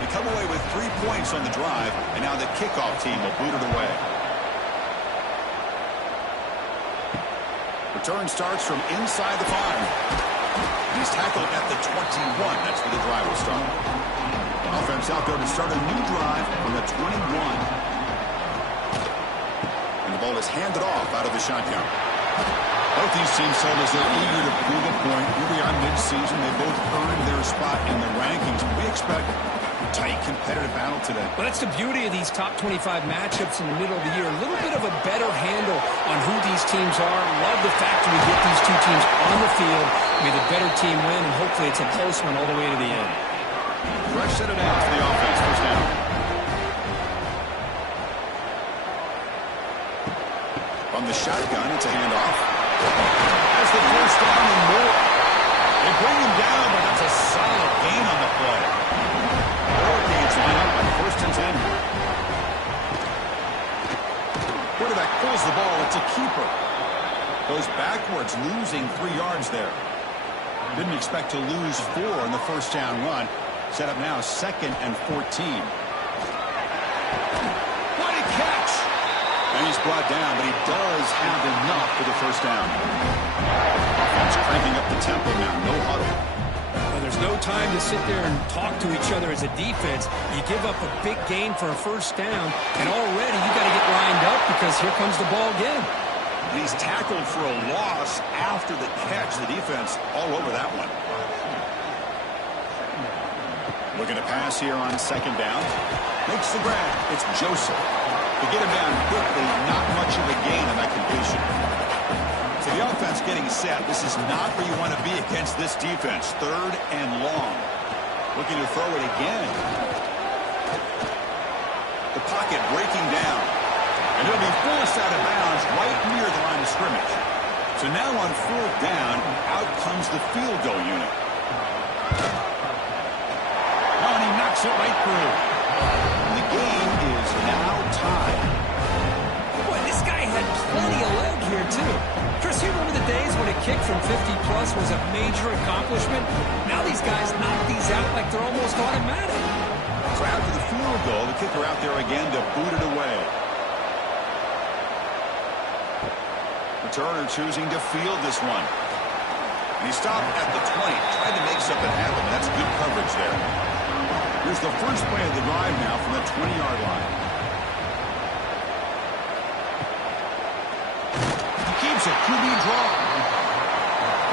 They come away with 3 points on the drive, and now the kickoff team will boot it away. Return starts from inside the 5. He's tackled at the 21. That's where the drive will start. Offense out there to start a new drive from the 21. And the ball is handed off out of the shotgun. Both these teams told us they're eager to prove a point. Here we are mid-season. They both earned their spot in the rankings. We expect a tight, competitive battle today. Well, that's the beauty of these top 25 matchups in the middle of the year. A little bit of a better handle on who these teams are. Love the fact that we get these two teams on the field. May the better team win, and hopefully it's a close one all the way to the end. Fresh set it out for the offense. First down. From the shotgun, it's a handoff. That's the first down and more. They bring him down, but that's a solid gain on the play. Hurricanes line up on 1st and 10. Quarterback pulls the ball. It's a keeper. Goes backwards, losing 3 yards there. Didn't expect to lose 4 on the first down run. Set up now 2nd and 14. What a catch! And he's brought down, but he does have enough for the first down. Offense cranking up the tempo now. No huddle. Well, there's no time to sit there and talk to each other as a defense. You give up a big gain for a first down, and already you got to get lined up because here comes the ball again. And he's tackled for a loss after the catch. The defense all over that one. Looking to pass here on 2nd down. Makes the grab. It's Joseph. To get him down quickly, not much of a gain on that completion. So the offense getting set. This is not where you want to be against this defense. 3rd and long. Looking to throw it again. The pocket breaking down. And it'll be forced out of bounds right near the line of scrimmage. So now on 4th down, out comes the field goal unit. Oh, and he knocks it right through. And the game is now tied. Boy, this guy had plenty of leg here, too. Chris, you remember the days when a kick from 50-plus was a major accomplishment? Now these guys knock these out like they're almost automatic. So after the field goal, the kicker out there again to boot it away. Returner choosing to field this one. And he stopped at the 20, tried to make something happen. That's good coverage there. Here's the first play of the drive now from the 20-yard line. He keeps it. QB draw.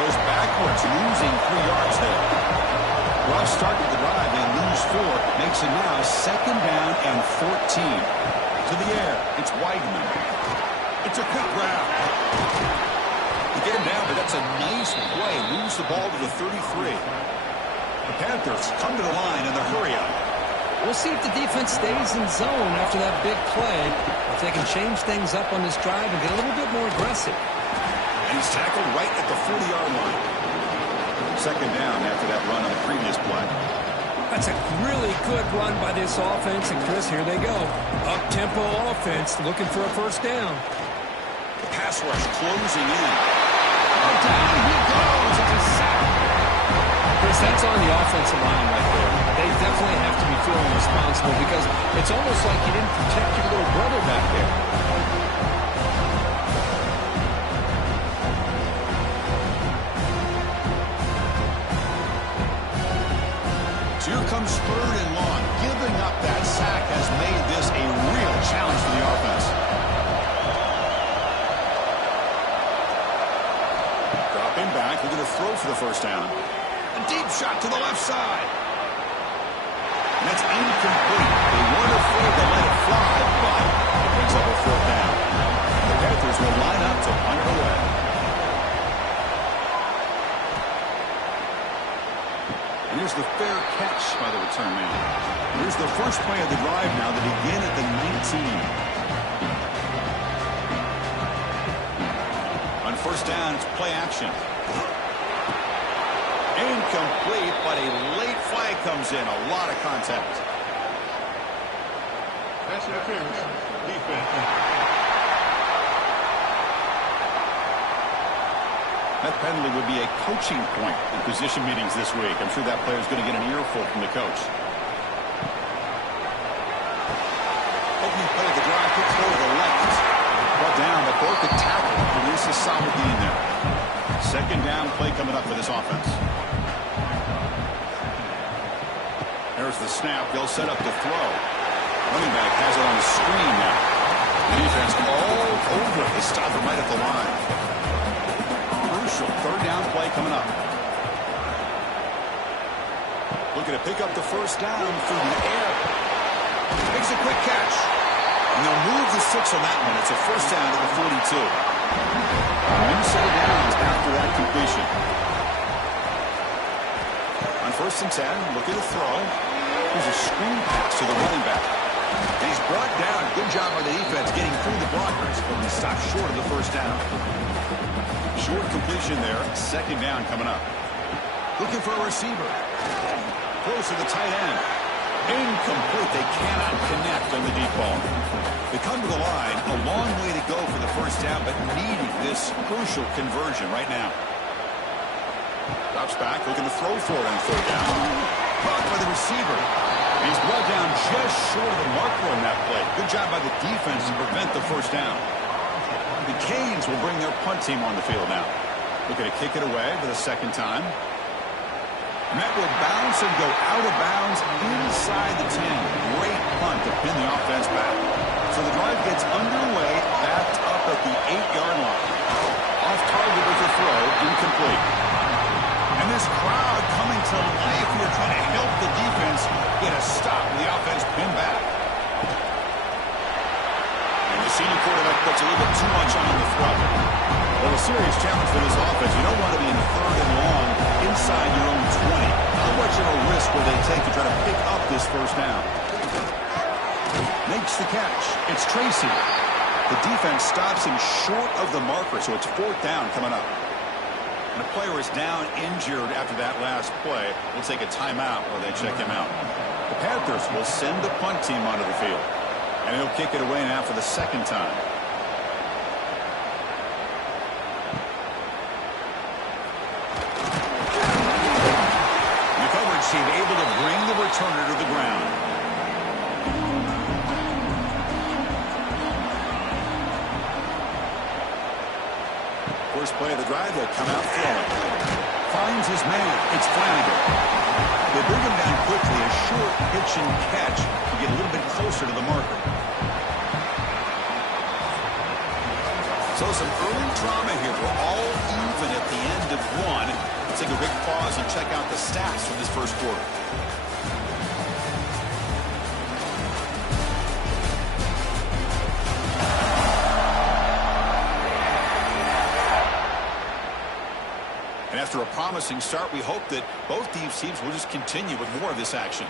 Goes backwards, losing 3 yards there. Rough start to the drive. They lose 4. Makes it now 2nd down and 14. To the air. It's Weidman. It's a quick grab. You get him down, but that's a nice play. Moves the ball to the 33. The Panthers come to the line in the hurry-up. We'll see if the defense stays in zone after that big play. If they can change things up on this drive and get a little bit more aggressive. And he's tackled right at the 40-yard line. 2nd down after that run on the previous play. That's a really good run by this offense. And, Chris, here they go. Up-tempo offense looking for a first down. The pass rush closing in. Oh, down he goes. It's a sack. Chris, that's on the offensive line right there. They definitely have to be feeling responsible because it's almost like you didn't protect your little brother back there. So here comes 3rd and long. Giving up that sack has made this a real challenge for the offense. Dropping back, looking to throw for the first down. A deep shot to the left side. And that's incomplete. They weren't afraid to let it fly, but it brings up a 4th down. The Panthers will line up to punt it away. And here's the fair catch by the return man. Here's the first play of the drive now to begin at the 19. On 1st down, it's play action. Incomplete, but a late flag comes in. A lot of contact. Pass interference. Defense. That penalty would be a coaching point in position meetings this week. I'm sure that player's going to get an earful from the coach. Opening play of the drive, quick throw to the left. Brought down, but broke the tackle. Produce a solid gain there. Second down play coming up for this offense. There's the snap. They'll set up the throw. Running back has it on the screen now. The defense all over it. They stop him right at the line. Crucial third down play coming up. Looking to pick up the first down through the air. Makes a quick catch. And they'll move the 6 on that one. It's a first down to the 42. New set of downs after that completion. On 1st and 10, look at the throw. Here's a screen pass to the running back. And he's brought down. Good job by the defense getting through the blockers, but he stopped short of the first down. Short completion there. Second down coming up. Looking for a receiver. Close to the tight end. Incomplete. They cannot connect on the deep ball. They come to the line. A long way to go for the first down, but needing this crucial conversion right now. Drops back, looking to throw for it on third down. Caught by the receiver. And he's brought down just short of the marker on that play. Good job by the defense to prevent the first down. The Canes will bring their punt team on the field now. Looking to kick it away for the second time. Met will bounce and go out of bounds inside the 10. Great punt to pin the offense back. So the drive gets underway, backed up at the 8-yard line. Off target with the throw, incomplete. And this crowd coming to life here trying to help the defense get a stop with the offense pinned back. And the senior quarterback puts a little bit too much on the throw. Well, a serious challenge for this offense. You don't want to be in 3rd and long inside your own 20. How much of a risk will they take to try to pick up this first down? Makes the catch. It's Tracy. The defense stops him short of the marker, so it's 4th down coming up. And a player is down injured after that last play. We'll take a timeout while they check him out. The Panthers will send the punt team onto the field. And he'll kick it away now for the second time. The coverage team able to bring the returner to the ground. First play of the drive, they'll come out throwing. Finds his man. It's Flanagan. They bring him down quickly. A short pitch and catch to get a little bit closer to the marker. So some early drama here. We're all even at the end of one. Let's take a quick pause and check out the stats from this first quarter. After a promising start, we hope that both these teams will just continue with more of this action.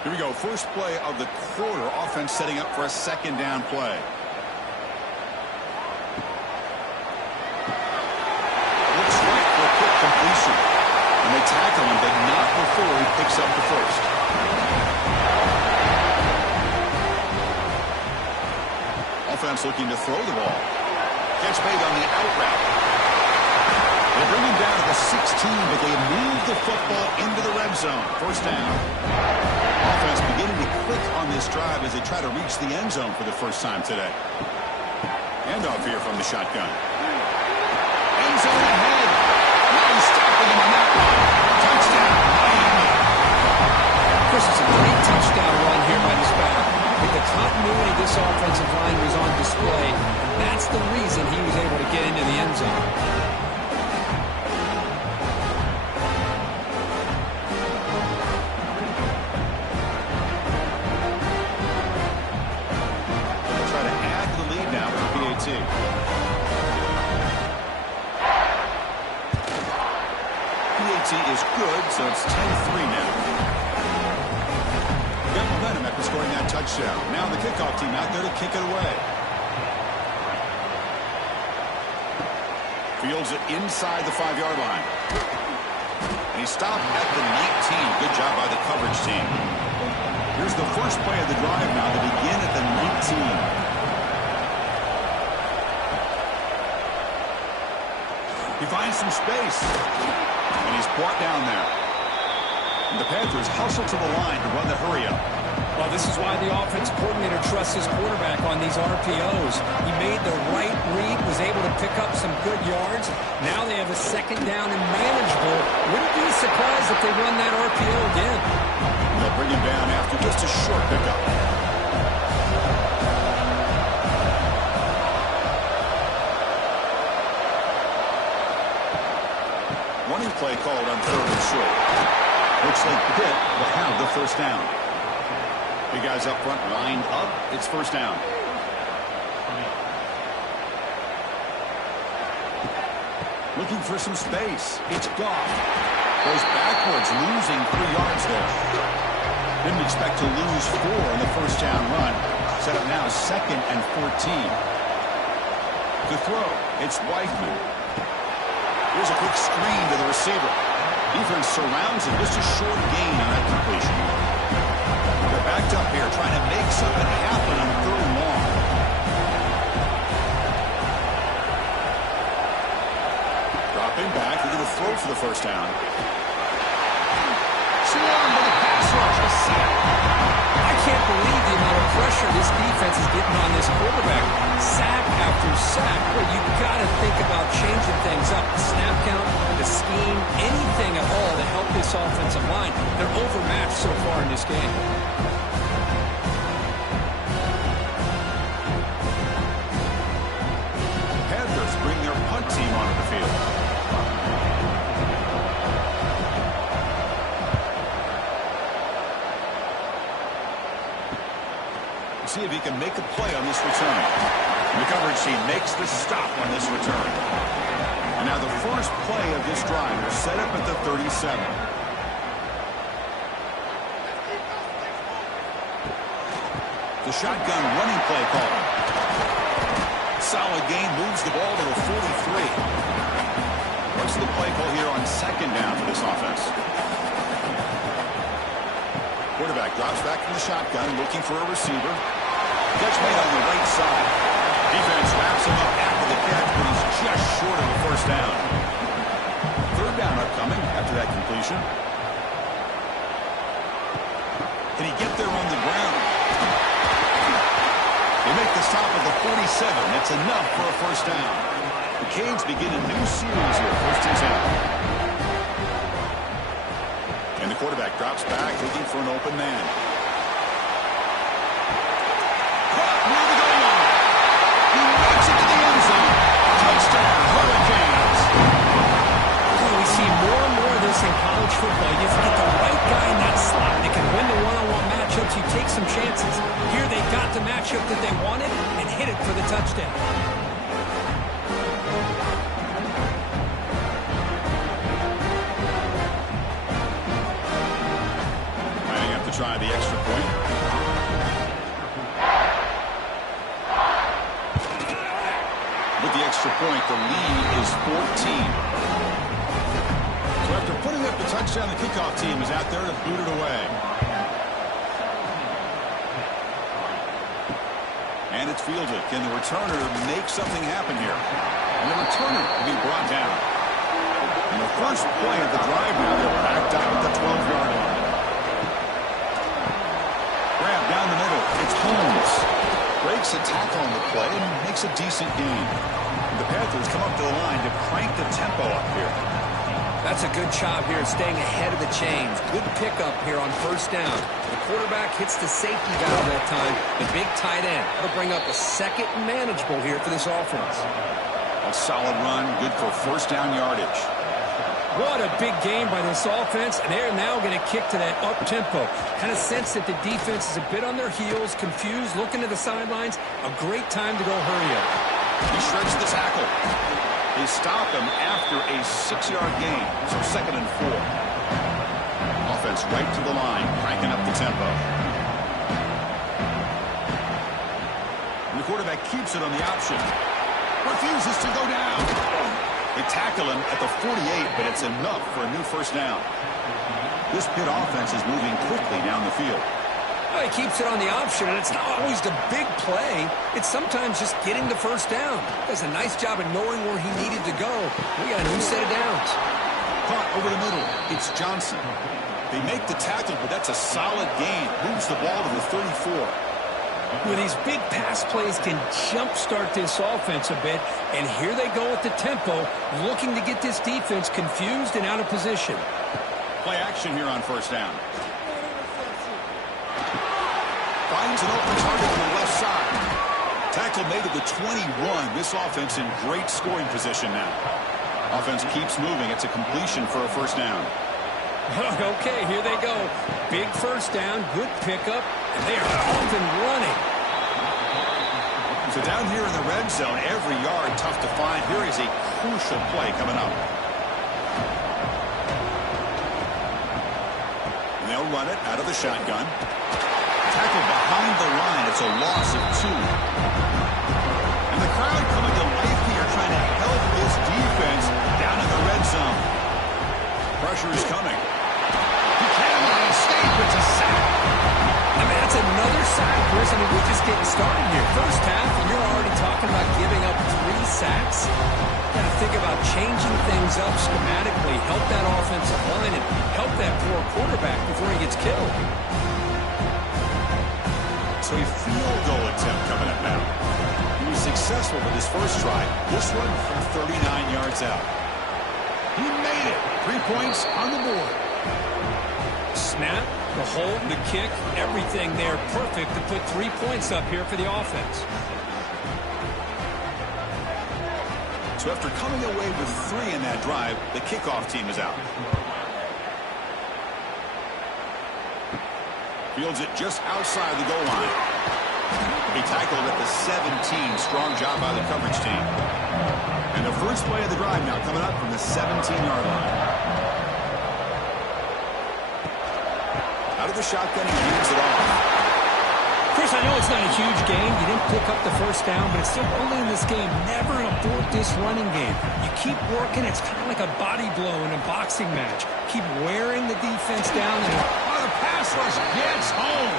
Here we go. First play of the quarter. Offense setting up for a second down play. Looks right for a quick completion. And they tackle him, but not before he picks up the first. Offense looking to throw the ball. Catch made on the out route. They bring him down to the 16, but they move the football into the red zone. First down. Offense beginning to click on this drive as they try to reach the end zone for the first time today. Handoff here from the shotgun. End zone ahead. No stopping him on that one. Touchdown, Miami. This is a great touchdown run here by this back. The continuity of this offensive line was on display, and that's the reason he was able to get into the end zone. Is good, so it's 10-3 now. Got momentum after scoring that touchdown. Now the kickoff team out there to kick it away. Fields it inside the 5-yard line. And he stopped at the 19. Good job by the coverage team. Here's the first play of the drive now to begin at the 19. He finds some space. And he's brought down there. And the Panthers hustle to the line to run the hurry-up. Well, this is why the offense coordinator trusts his quarterback on these RPOs. He made the right read, was able to pick up some good yards. Now they have a second down and manageable. Wouldn't be surprised if they run that RPO again. They'll bring him down after just a short pickup. Running play called on 3rd and short. Looks like Pitt will have the first down. Big guys up front lined up. It's first down. Looking for some space. It's Goff. Goes backwards, losing 3 yards there. Didn't expect to lose 4 in the first down run. Set up now 2nd and 14. To throw, it's Weigman. Here's a quick screen to the receiver. Defense surrounds him. Just a short gain on that completion. They're backed up here trying to make something happen on 3rd and long. Dropping back. They're going to throw for the first down. Swarmed by the pass rush. A sack. I can't believe the amount of pressure this defense is getting on this quarterback. Sack after sack. Well, you've got to think about changing things up. The snap count, the scheme, anything at all to help this offensive line. They're overmatched so far in this game. The Panthers bring their punt team onto the field. See if he can make a play on this return. In the coverage, he makes the stop on this return. And now the first play of this drive will set up at the 37. The shotgun running play call. Solid gain, moves the ball to the 43. What's the play call here on 2nd down for this offense? Quarterback drops back from the shotgun, looking for a receiver. Catch made on the right side. Defense wraps him up after the catch, but he's just short of the first down. 3rd down upcoming after that completion. Can he get there on the ground? They make the stop at the 47. That's enough for a first down. The Canes begin a new series here, 1st and 10. And the quarterback drops back, looking for an open man. Caught near the goal line. He knocks it to the end zone. Touchdown, Hurricanes. Well, we see more and more of this in college football. You have to get the right guy in that slot. They can win the one-on-one matchups. You take some chances. Here they got the matchup that they wanted and hit it for the touchdown. Try the extra point. With the extra point, the lead is 14. So after putting up the touchdown, the kickoff team is out there to boot it away. And it's fielded. Can the returner make something happen here? And the returner will be brought down. And the first play of the drive now, they're backed up at the 12-yard line. Down the middle, it's Holmes. Breaks a tackle on the play and makes a decent gain. The Panthers come up to the line to crank the tempo up here. That's a good job here, staying ahead of the chains. Good pickup here on 1st down. The quarterback hits the safety valve that time. The big tight end. That'll bring up a 2nd and manageable here for this offense. A solid run, good for 1st down yardage. What a big game by this offense, and they're now going to kick to that up-tempo. Kind of sense that the defense is a bit on their heels, confused, looking to the sidelines. A great time to go hurry up. He shreds the tackle. They stop him after a 6-yard gain, so 2nd and 4. Offense right to the line, cranking up the tempo. And the quarterback keeps it on the option. Refuses to go down. They tackle him at the 48, but it's enough for a new 1st down. This Pitt offense is moving quickly down the field. Well, he keeps it on the option, and it's not always the big play. It's sometimes just getting the first down. Does a nice job of knowing where he needed to go. We got a new set of downs. Caught over the middle. It's Johnson. They make the tackle, but that's a solid gain. Moves the ball to the 34. Well, these big pass plays can jumpstart this offense a bit, and here they go at the tempo, looking to get this defense confused and out of position. Play action here on first down. Finds an open target on the left side. Tackle made at the 21. This offense in great scoring position now. Offense keeps moving. It's a completion for a first down. Okay, here they go. Big first down, good pickup, and they are off and running. So down here in the red zone, every yard tough to find. Here is a crucial play coming up. And they'll run it out of the shotgun. Tackle behind the line. It's a loss of 2. And the crowd coming to life here, trying to help this defense down in the red zone. Pressure is coming. He cannot escape. It's a sack. I mean, that's another sack, Chris. I mean, we're just getting started here. First half, and you're already talking about giving up 3 sacks. Got to think about changing things up schematically, help that offensive line, and help that poor quarterback before he gets killed. So a field goal attempt coming up now. He was successful with his first try. This one from 39 yards out. He made it. 3 points on the board. Snap, the hold, the kick, everything there perfect to put 3 points up here for the offense. So after coming away with 3 in that drive, the kickoff team is out. Fields it just outside the goal line. He tackled at the 17. Strong job by the coverage team. And the first play of the drive now coming up from the 17-yard line. Out of the shotgun, he leads it off. Chris, I know it's not a huge game. You didn't pick up the first down, but it's still early in this game. Never abort this running game. You keep working. It's kind of like a body blow in a boxing match. Keep wearing the defense down, and the pass rush gets home.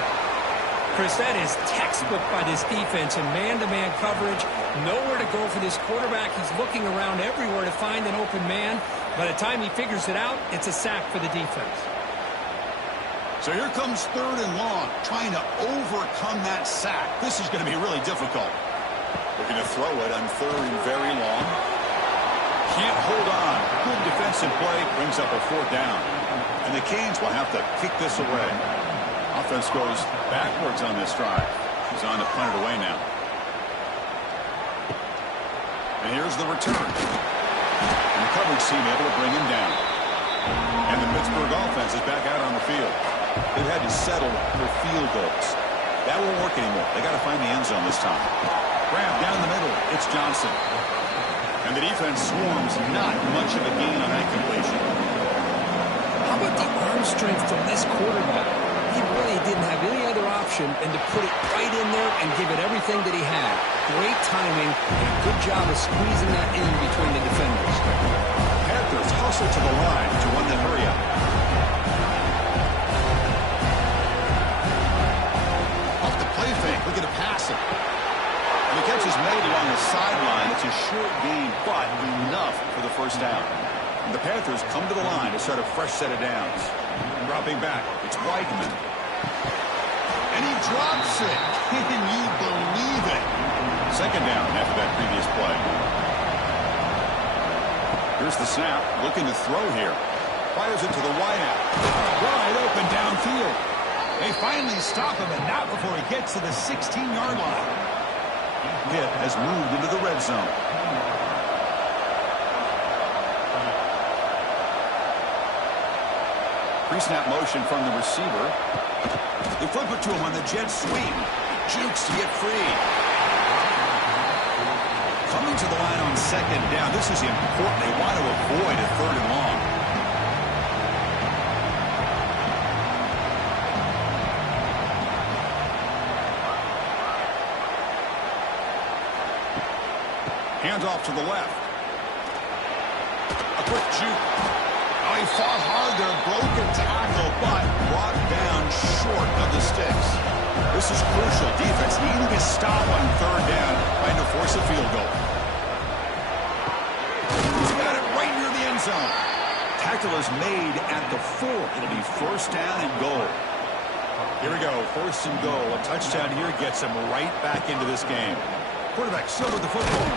Chris, that is textbook by this defense in man-to-man coverage. Nowhere to go for this quarterback. He's looking around everywhere to find an open man. By the time he figures it out, it's a sack for the defense. So here comes 3rd and long, trying to overcome that sack. This is going to be really difficult. Looking to throw it on 3rd and very long. Can't hold on. Good defensive play, brings up a 4th down. And the Canes will have to kick this away. Offense goes backwards on this drive. He's on to punt it away now. And here's the return. And the coverage team able to bring him down. And the Pittsburgh offense is back out on the field. They've had to settle for field goals. That won't work anymore. They got to find the end zone this time. Grab down the middle. It's Johnson. And the defense swarms. Not much of a gain on that completion. How about the arm strength from this quarterback? He really didn't have any other option than to put it right in there and give it everything that he had. Great timing and a good job of squeezing that in between the defenders. Panthers hustle to the line to run the hurry up. Off the play fake, looking to pass it. And the catch is made along the sideline. It's a short gain, but enough for the first down. And the Panthers come to the line to start a fresh set of downs. Dropping back, it's Weidman. And he drops it. Can you believe it? 2nd down after that previous play. Here's the snap, looking to throw here. Fires it to the wideout. Wide open downfield. They finally stop him, and not before he gets to the 16-yard line. Pitt has moved into the red zone. Pre-snap motion from the receiver. They flip it to him on the jet sweep. Jukes to get free. Coming to the line on 2nd down. This is important. They want to avoid a 3rd and long. Hands off to the left. A quick juke. Oh, he fought hard there. Broken tackle, but brought down short of the sticks. This is crucial. Defense needing a stop on third down, trying to force a field goal. He's got it right near the end zone. Tackle is made at the 4. It'll be first down and goal. Here we go, first and goal. A touchdown here gets him right back into this game. Quarterback still with the football.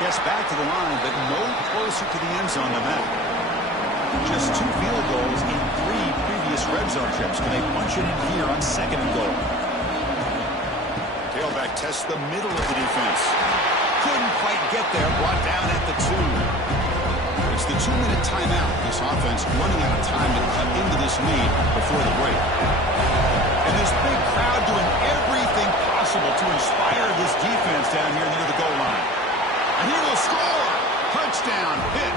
Gets back to the line, but no closer to the end zone than that. Just 2 field goals in 3 previous red zone trips. Can they punch it in here on second and goal? Tailback tests the middle of the defense. Couldn't quite get there, brought down at the 2. It's the 2-minute timeout. This offense running out of time to cut into this lead before the break. And this big crowd doing everything possible to inspire this defense down here near the goal line. And he will score! Touchdown, Pitt.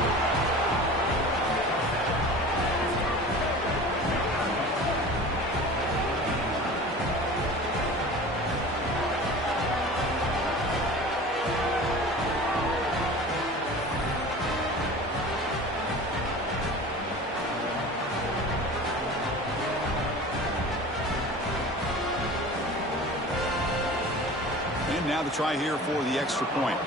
Now the try here for the extra point.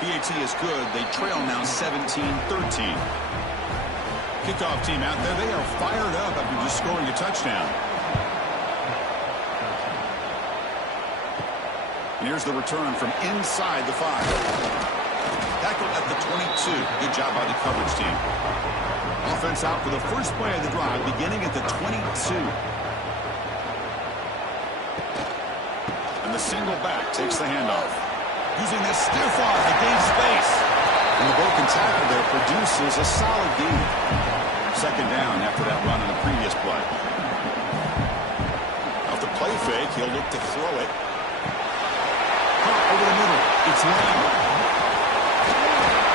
PAT is good. They trail now 17-13. Kickoff team out there. They are fired up after just scoring a touchdown. And here's the return from inside the 5. Tackled at the 22. Good job by the coverage team. Offense out for the first play of the drive, beginning at the 22. And the single back takes the handoff. Using this stiff arm to gain space. And the broken tackle there produces a solid gain. Second down after that run on the previous play. Off the play fake, he'll look to throw it. Caught over the middle. It's Lamb.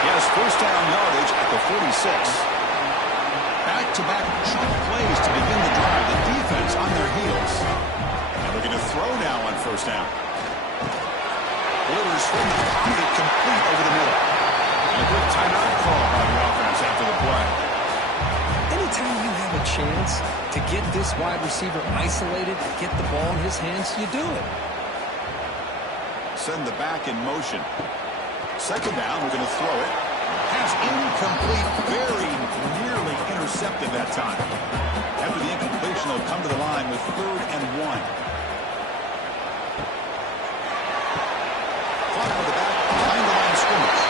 He has first down yardage at the 46. Back-to-back short plays to begin the drive. The defense on their heels. And looking to throw now on first down. Blitz from the pocket, complete over the middle. And a good timeout call by the offense after the play. Anytime you have a chance to get this wide receiver isolated, get the ball in his hands, you do it. Send the back in motion. Second down, we're going to throw it. Pass incomplete, very nearly intercepted that time. After the incompletion, they'll come to the line with 3rd and 1. Clock on the back, behind the line of scrimmage.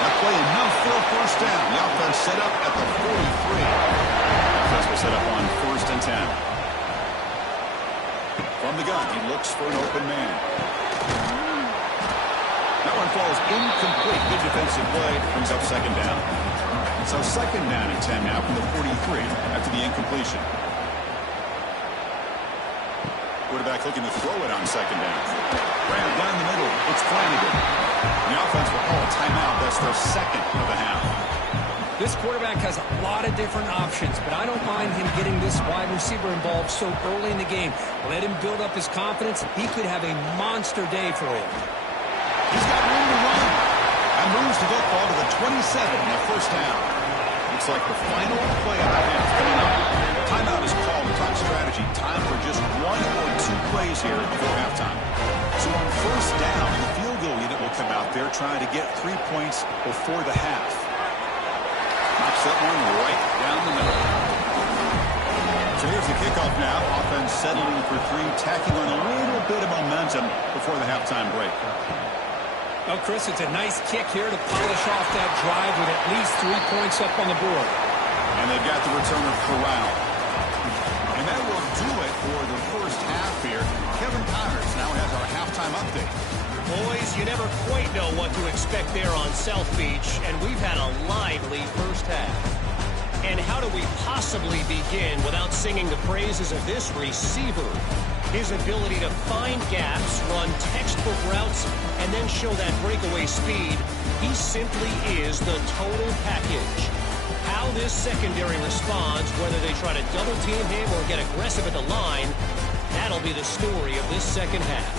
That play enough for a first down. The offense set up at the 43. Offense will set up on 1st and 10. From the gun, he looks for an open man. That one falls incomplete. Good defensive play. Brings up second down. So second down and 10 now from the 43 after the incompletion. Quarterback looking to throw it on second down. Grab down the middle. It's Flanagan. The offense will call a timeout. That's their second of the half. This quarterback has a lot of different options, but I don't mind him getting this wide receiver involved so early in the game. Let him build up his confidence. He could have a monster day for him. He's got room to run. And moves the football to the 27 and a first down. Looks like the final play of the half coming up. Timeout is called. Talk strategy. Time for just 1 or 2 plays here before halftime. So on first down, the field goal unit will come out there trying to get 3 points before the half. Knocks that one right down the middle. So here's the kickoff now. Offense settling for 3, tacking on a little bit of momentum before the halftime break. Well, Chris, it's a nice kick here to polish off that drive with at least 3 points up on the board. And they've got the returner Corral. And that will do it for the first half here. Kevin Connors now has our halftime update. Boys, you never quite know what to expect there on South Beach, and we've had a lively first half. And how do we possibly begin without singing the praises of this receiver? His ability to find gaps, run textbook routes, and then show that breakaway speed. He simply is the total package. How this secondary responds, whether they try to double team him or get aggressive at the line, that'll be the story of this second half.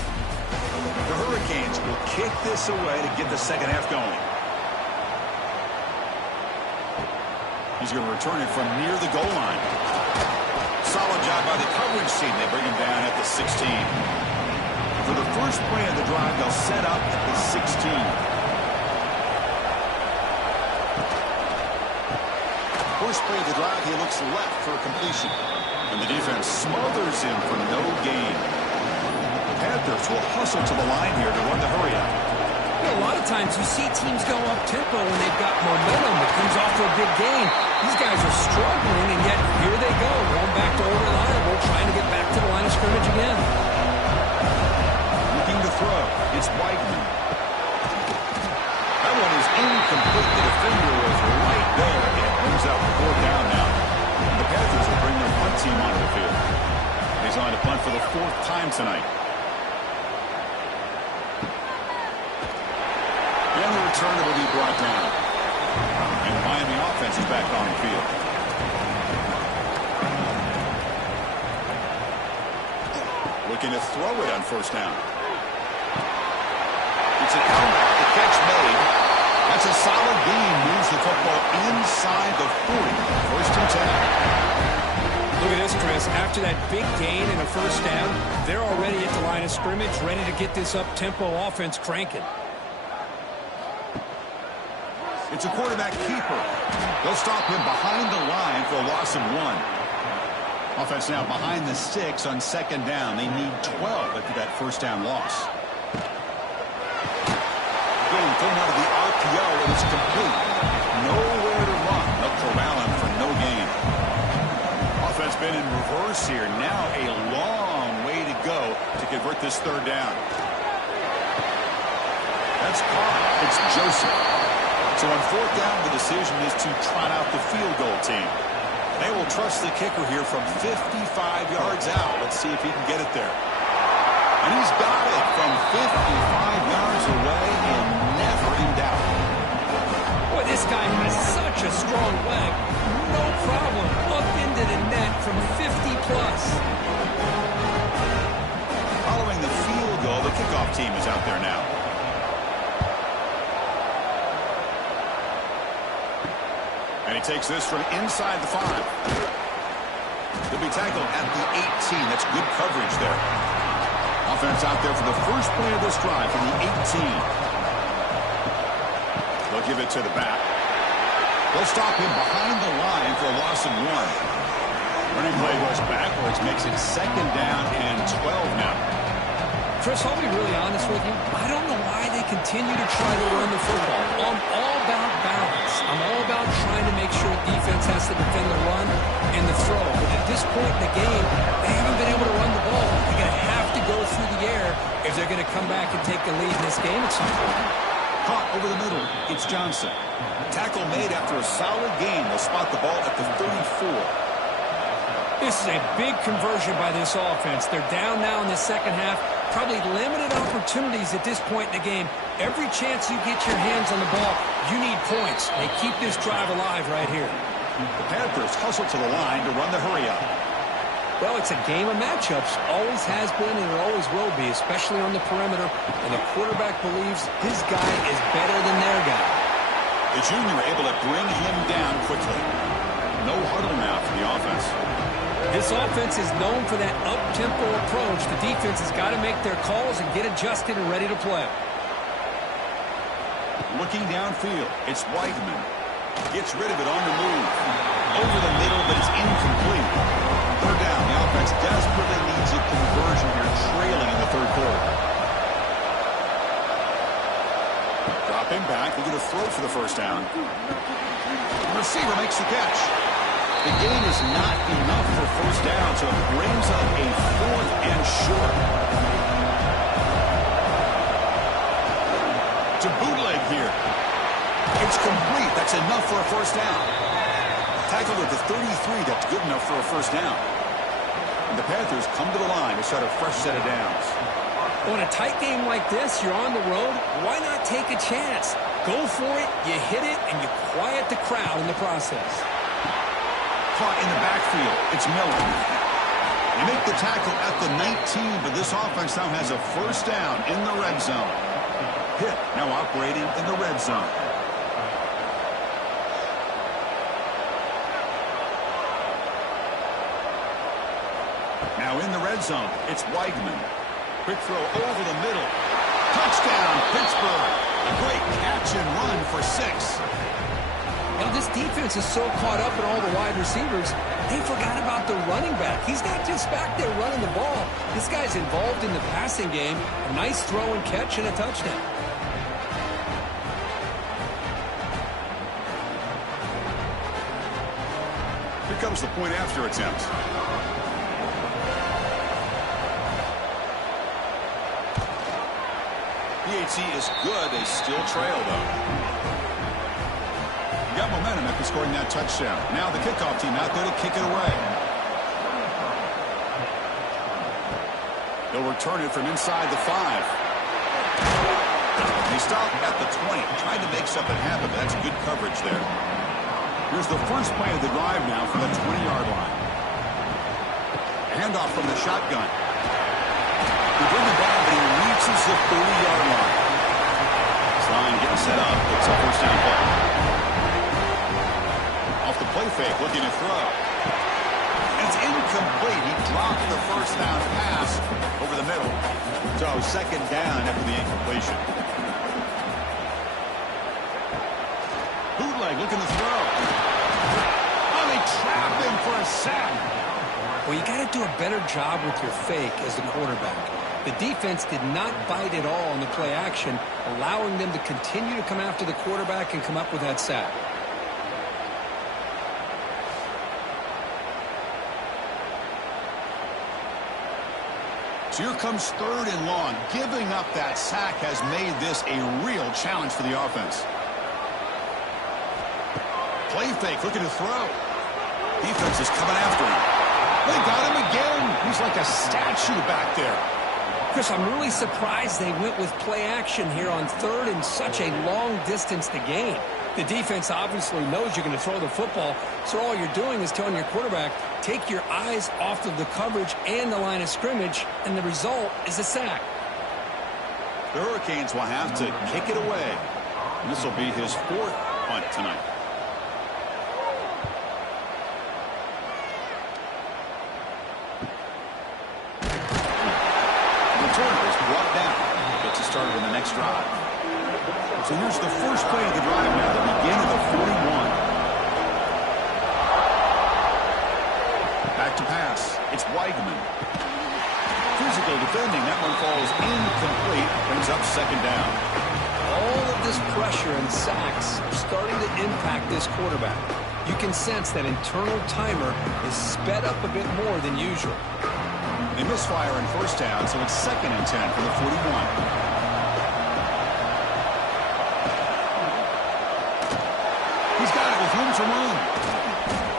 The Hurricanes will kick this away to get the second half going. He's going to return it from near the goal line. Solid job by the coverage team. They bring him down at the 16. For the first play of the drive, they'll set up at the 16. First play of the drive, he looks left for a completion. And the defense smothers him for no gain. The Panthers will hustle to the line here to run the hurry up. A lot of times you see teams go up-tempo when they've got momentum that comes off to a big gain. These guys are struggling, and yet here they go, going back to old reliable, trying to get back to the line of scrimmage again. Looking to throw. It's Weigman. That one is incomplete. The defender was right there, and it brings out the 4th down now. And the Panthers will bring their punt team onto the field. He's on to punt for the 4th time tonight. And the returner will be brought down. And the Miami offense is back on the field. Looking to throw it on 1st down. It's a count. The catch made. That's a solid gain. Moves the football inside the 40. 1st and 10. Look at this, Chris. After that big gain and a 1st down, they're already at the line of scrimmage, ready to get this up-tempo offense cranking. It's a quarterback keeper. They'll stop him behind the line for a loss of 1. Offense now behind the 6 on 2nd down. They need 12 after that 1st down loss. Getting thrown out of the RPO, and it's complete. Nowhere to run. Up for Allen for no gain. Offense been in reverse here. Now a long way to go to convert this 3rd down. That's caught. It's Joseph. So on 4th down, the decision is to trot out the field goal team. They will trust the kicker here from 55 yards out. Let's see if he can get it there. And he's got it from 55 yards away and never in doubt. Boy, this guy has such a strong leg. No problem. Up into the net from 50-plus. Following the field goal, the kickoff team is out there now. And he takes this from inside the 5. He'll be tackled at the 18. That's good coverage there. Offense out there for the first play of this drive from the 18. They'll give it to the back. They'll stop him behind the line for a loss of 1. Running play goes backwards, makes it 2nd down and 12 now. Chris, I'll be really honest with you. I don't know why they continue to try to run the football. I'm all about balance. I'm all about trying to make sure defense has to defend the run and the throw. But at this point in the game, they haven't been able to run the ball. They're going to have to go through the air if they're going to come back and take the lead in this game at some point. Caught over the middle. It's Johnson. Tackle made after a solid gain. They'll spot the ball at the 34. This is a big conversion by this offense. They're down now in the 2nd half. Probably limited opportunities at this point in the game. Every chance you get your hands on the ball, you need points. They keep this drive alive right here. The Panthers hustle to the line to run the hurry up. Well, it's a game of matchups. Always has been and it always will be, especially on the perimeter. And the quarterback believes his guy is better than their guy. The junior able to bring him down quickly. No huddle now for the offense. This offense is known for that up-tempo approach. The defense has got to make their calls and get adjusted and ready to play. Looking downfield, it's Weigman. Gets rid of it on the move. Over the middle, but it's incomplete. 3rd down. The offense desperately needs a conversion here, trailing in the 3rd quarter. Dropping back, looking to throw for the 1st down. The receiver makes the catch. The gain is not enough for 1st down, so it brings up a 4th and short. To bootleg here. It's complete. That's enough for a 1st down. Tackled at the 33. That's good enough for a 1st down. And the Panthers come to the line to start a fresh set of downs. On a tight game like this, you're on the road. Why not take a chance? Go for it, you hit it, and you quiet the crowd in the process. Caught in the backfield. It's Miller. They make the tackle at the 19, but this offense now has a 1st down in the red zone. Pitt now operating in the red zone. Now in the red zone, it's Weigman. Quick throw over the middle. Touchdown, Pittsburgh. A great catch and run for 6. Now, this defense is so caught up in all the wide receivers, they forgot about the running back. He's not just back there running the ball. This guy's involved in the passing game. A nice throw and catch and a touchdown. Here comes the point after attempt. PAT is good. They still trail, though. Got momentum after scoring that touchdown. Now the kickoff team out there to kick it away. They'll return it from inside the 5. They stop at the 20, trying to make something happen. That's good coverage there. Here's the first play of the drive now from the 20-yard line. A handoff from the shotgun. They bring it down, but he reaches the 30-yard line. This line getting set up. It's a first down play. Off the play fake, looking to throw. And it's incomplete. He dropped the first down pass over the middle. So second down after the incompletion. Bootleg looking to throw. Oh, they trap him for a sack. Well, you got to do a better job with your fake as the quarterback. The defense did not bite at all on the play action, allowing them to continue to come after the quarterback and come up with that sack. So here comes 3rd and long. Giving up that sack has made this a real challenge for the offense. Play fake, looking to throw. Defense is coming after him. They got him again. He's like a statue back there. Chris, I'm really surprised they went with play action here on 3rd and such a long distance to gain. The defense obviously knows you're going to throw the football, so all you're doing is telling your quarterback, take your eyes off of the coverage and the line of scrimmage, and the result is a sack. The Hurricanes will have to kick it away. And this will be his 4th punt tonight. Turnovers brought down. Gets it started in the next drive. So here's the first play of the drive now, the beginning of the 41. Back to pass. It's Weigman. Physical defending. That one falls incomplete. Brings up second down. All of this pressure and sacks are starting to impact this quarterback. You can sense that internal timer is sped up a bit more than usual. They misfire in first down, so it's 2nd and 10 for the 41. He's got it with room to run.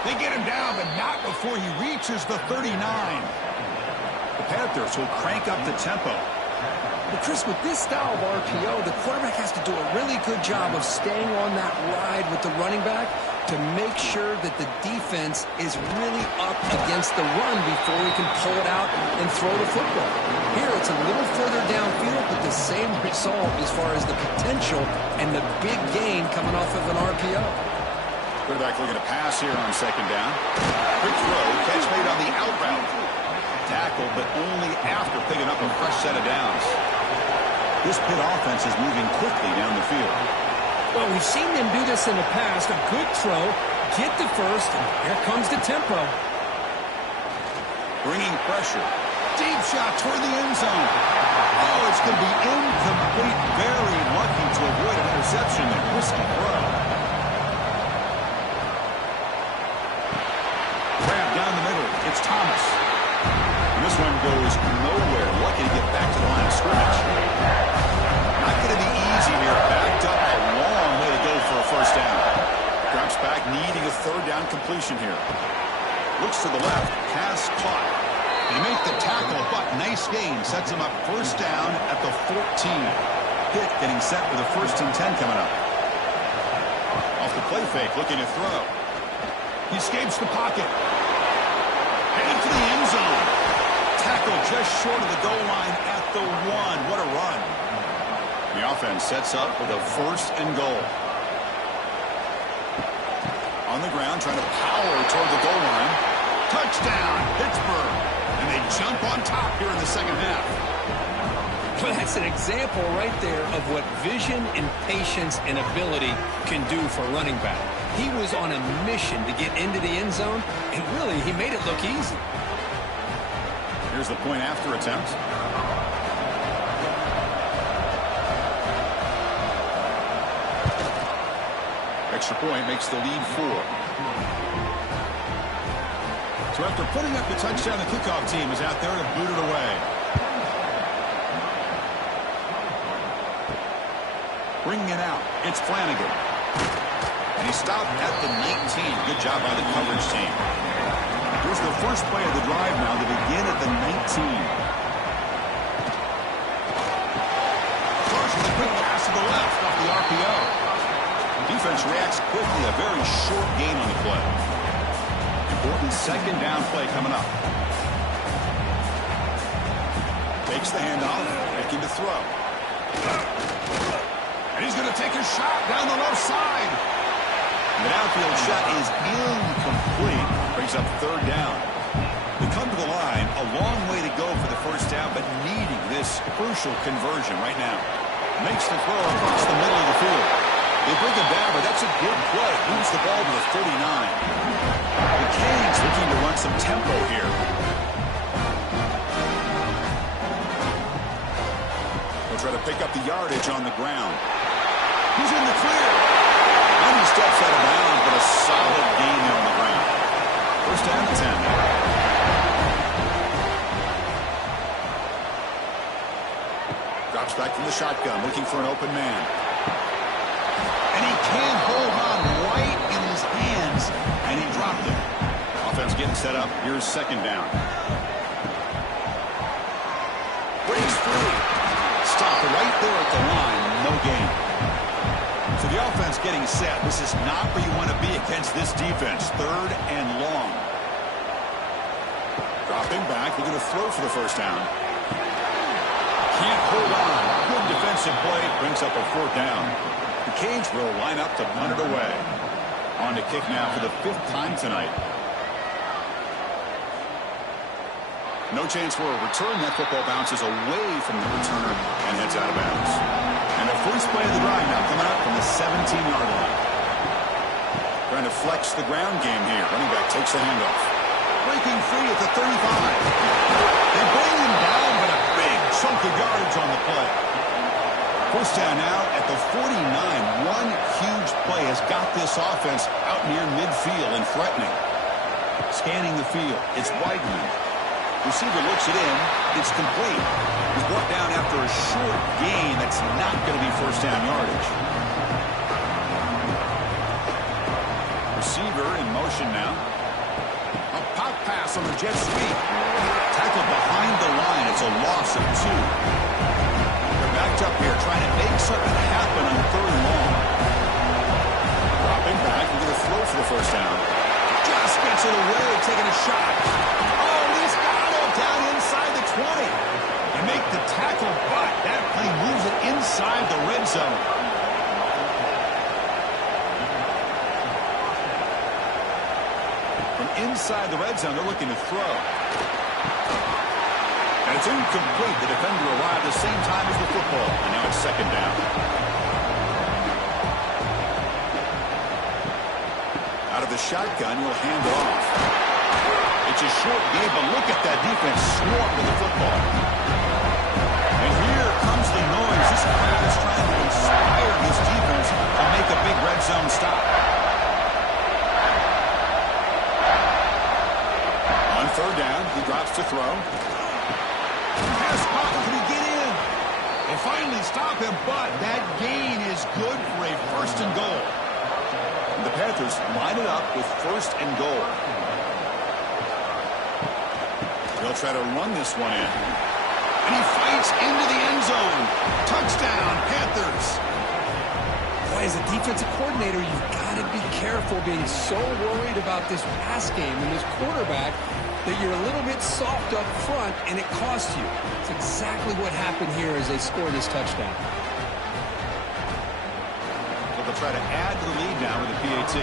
They get him down, but not before he reaches the 39. The Panthers will crank up the tempo. But Chris, with this style of RPO, the quarterback has to do a really good job of staying on that ride with the running back to make sure that the defense is really up against the run before he can pull it out and throw the football. Here, it's a little further downfield, but the same result as far as the potential and the big gain coming off of an RPO. Quarterback looking to pass here on second down. Quick throw, catch made on the out route. Tackle, but only after picking up a fresh set of downs. This Pitt offense is moving quickly down the field. Well, we've seen them do this in the past. A good throw, get the first, and here comes the tempo. Bringing pressure. Deep shot toward the end zone. Oh, it's going to be incomplete. Very lucky to avoid an interception there. Risky throw. Grab down the middle. It's Thomas. And this one goes nowhere. Lucky to get back to the line of scrimmage. Not going to be easy here. Backed up a long way to go for a first down. Drops back, needing a 3rd down completion here. Looks to the left. Pass caught. They make the tackle, but nice gain. Sets him up first down at the 14. Pitt getting set for the 1st and 10 coming up. Off the play fake, looking to throw. He escapes the pocket. Heading for the end zone. Tackle just short of the goal line at the 1. What a run. The offense sets up with a 1st and goal. On the ground, trying to power toward the goal line. Touchdown, Pittsburgh. And they jump on top here in the second half. Well, that's an example right there of what vision and patience and ability can do for a running back. He was on a mission to get into the end zone, and really, he made it look easy. Here's the point after attempt. Extra point makes the lead 4. So after putting up the touchdown, the kickoff team is out there to boot it away. Bringing it out, it's Flanagan. And he stopped at the 19. Good job by the coverage team. Here's the first play of the drive now to begin at the 19. Charged with a quick pass to the left off the RPO. The defense reacts quickly, a very short gain on the play. Important second down play coming up. Takes the handoff, looking to throw. And he's going to take a shot down the left side. The downfield shot is incomplete. Brings up third down. They come to the line, a long way to go for the first down, but needing this crucial conversion right now. Makes the throw across the middle of the field. They bring him down, but that's a good play. Moves the ball to the 39. The Canes looking to run some tempo here. They'll try to pick up the yardage on the ground. He's in the clear. And he steps out of bounds, but a solid gain there on the ground. First down and 10. Drops back from the shotgun, looking for an open man. And he can't hold on right in his hands, and he dropped it. Offense getting set up. Here's second down. Breaks free. Stop right there at the line. No gain. So the offense getting set. This is not where you want to be against this defense. Third and long. Dropping back. They're going to throw for the first down. Can't hold on. Good defensive play. Brings up a fourth down. The Canes will line up to punt it away. On to kick now for the 5th time tonight. No chance for a return. That football bounces away from the returner and heads out of bounds. And the first play of the drive now coming up from the 17-yard line. Trying to flex the ground game here. Running back takes the handoff. Breaking free at the 35. They bring him down, but a big chunk of yards on the play. First down now at the 49. One huge play has got this offense out near midfield and threatening. Scanning the field. It's Weidman. Receiver looks it in. It's complete. He's brought down after a short gain. That's not going to be first down yardage. Receiver in motion now. A pop pass on the jet sweep. Tackled behind the line. It's a loss of 2. They're backed up here trying to make something happen on third and long. Dropping back. We're going to throw for the first down. Just gets it away, taking a shot. Oh, he's got it down inside the 20. You make the tackle, but that play moves it inside the red zone. From inside the red zone, they're looking to throw. And it's incomplete. The defender arrived the same time as the football. And now it's second down. Out of the shotgun, he'll hand it off. It's a short game, but look at that defense swarm to the football. And here comes the noise. This crowd is trying to inspire this defense to make a big red zone stop. On third down, he drops to throw. Pass pocket, can he get in? They finally stop him, but that gain is good for a first and goal. And the Panthers line it up with first and goal. They'll try to run this one in. And he fights into the end zone. Touchdown, Panthers. Boy, as a defensive coordinator, you've got to be careful being so worried about this pass game and this quarterback that you're a little bit soft up front and it costs you. It's exactly what happened here as they score this touchdown. So they'll try to add to the lead now with the PAT.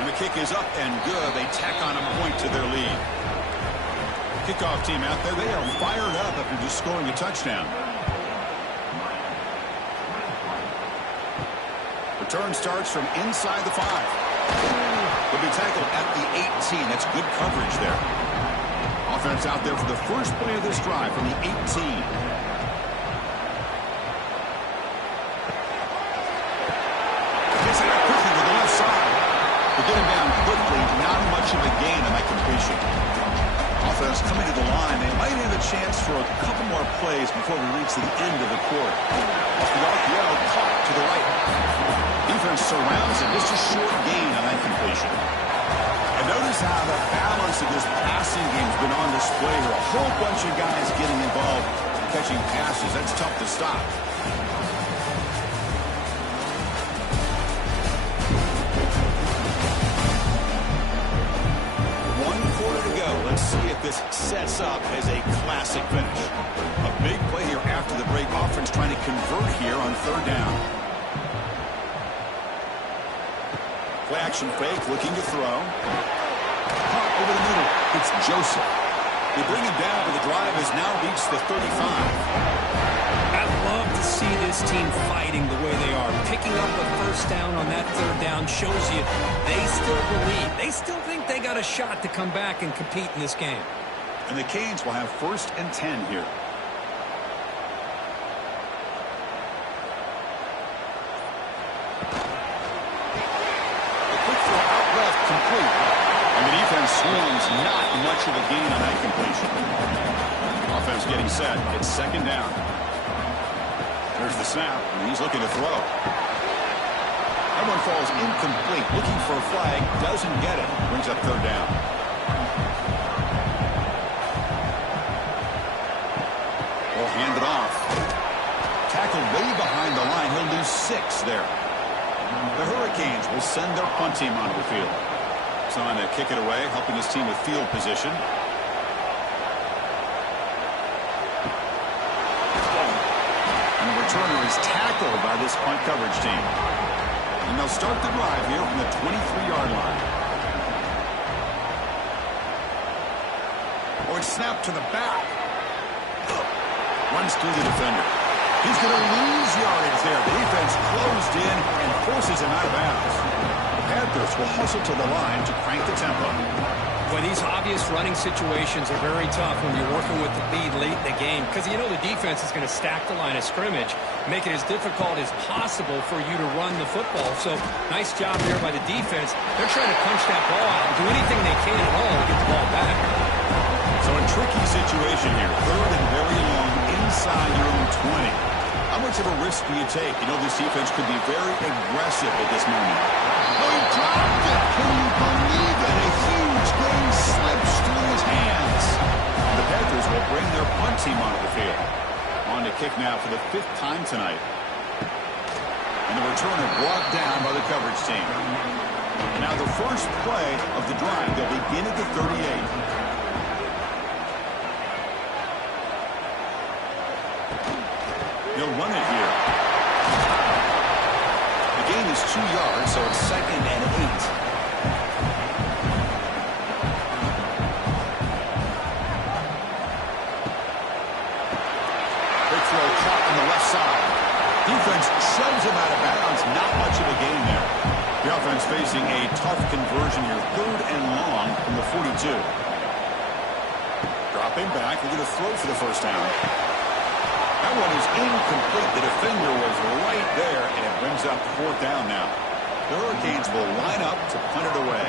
And the kick is up and good. They tack on a point to their lead. Kickoff team out there, they are fired up after just scoring a touchdown. Return starts from inside the 5. They'll be tackled at the 18. That's good coverage there. Offense out there for the first play of this drive from the 18. Gets it out quickly to the left side. They get him down quickly. Not much of a gain on that completion. Offense coming to the line. They might have a chance for a couple more plays before we reach the end of the quarter. Off the RPO, caught to the right. Defense surrounds it. Just a short gain on that completion. And notice how the balance of this passing game has been on display here. A whole bunch of guys getting involved in catching passes. That's tough to stop. Let's see if this sets up as a classic finish. A big play here after the break. Offense trying to convert here on 3rd down. Play action fake, looking to throw. Caught over the middle. It's Joseph. They bring him down, but the drive has now reached the 35. I love to see this team fighting the way they are. Picking up a first down on that 3rd down shows you they still believe. They still think they got a shot to come back and compete in this game. And the Canes will have 1st and 10 here. A quick throw out left, complete. And the defense swings, not much of a gain on that completion. Offense getting set. It's 2nd down. There's the snap, and he's looking to throw. That one falls incomplete. Looking for a flag, doesn't get it. Brings up 3rd down. Will hand it off. Tackled way behind the line. He'll lose 6 there. The Hurricanes will send their punt team onto the field. Trying to kick it away, helping his team with field position. Returner is tackled by this punt coverage team. And they'll start the drive here from the 23-yard line. Oh, it's snapped to the back. Runs through the defender. He's going to lose yardage there. The defense closed in and forces him out of bounds. The Panthers will hustle to the line to crank the tempo. Boy, these obvious running situations are very tough when you're working with the lead late in the game because you know the defense is going to stack the line of scrimmage, make it as difficult as possible for you to run the football. So, nice job there by the defense. They're trying to punch that ball out and do anything they can at all to get the ball back. So, a tricky situation here. 3rd and very long inside your own 20. How much of a risk do you take? You know this defense could be very aggressive at this moment. Oh, he dropped it. Can you believe it? A huge game slips through his hands. The Panthers will bring their punt team onto the field. On to kick now for the 5th time tonight. And the returner brought down by the coverage team. Now the first play of the drive. They'll begin at the 38. He'll run it here. The gain is 2 yards, so it's 2nd and 8. Big throw caught on the left side. Defense shoves him out of bounds. Not much of a gain there. The offense facing a tough conversion here. 3rd and long from the 42. Dropping back. We're going to throw for the first down. That one is incomplete. The defender was right there, and it brings up 4th down now. The Hurricanes will line up to punt it away.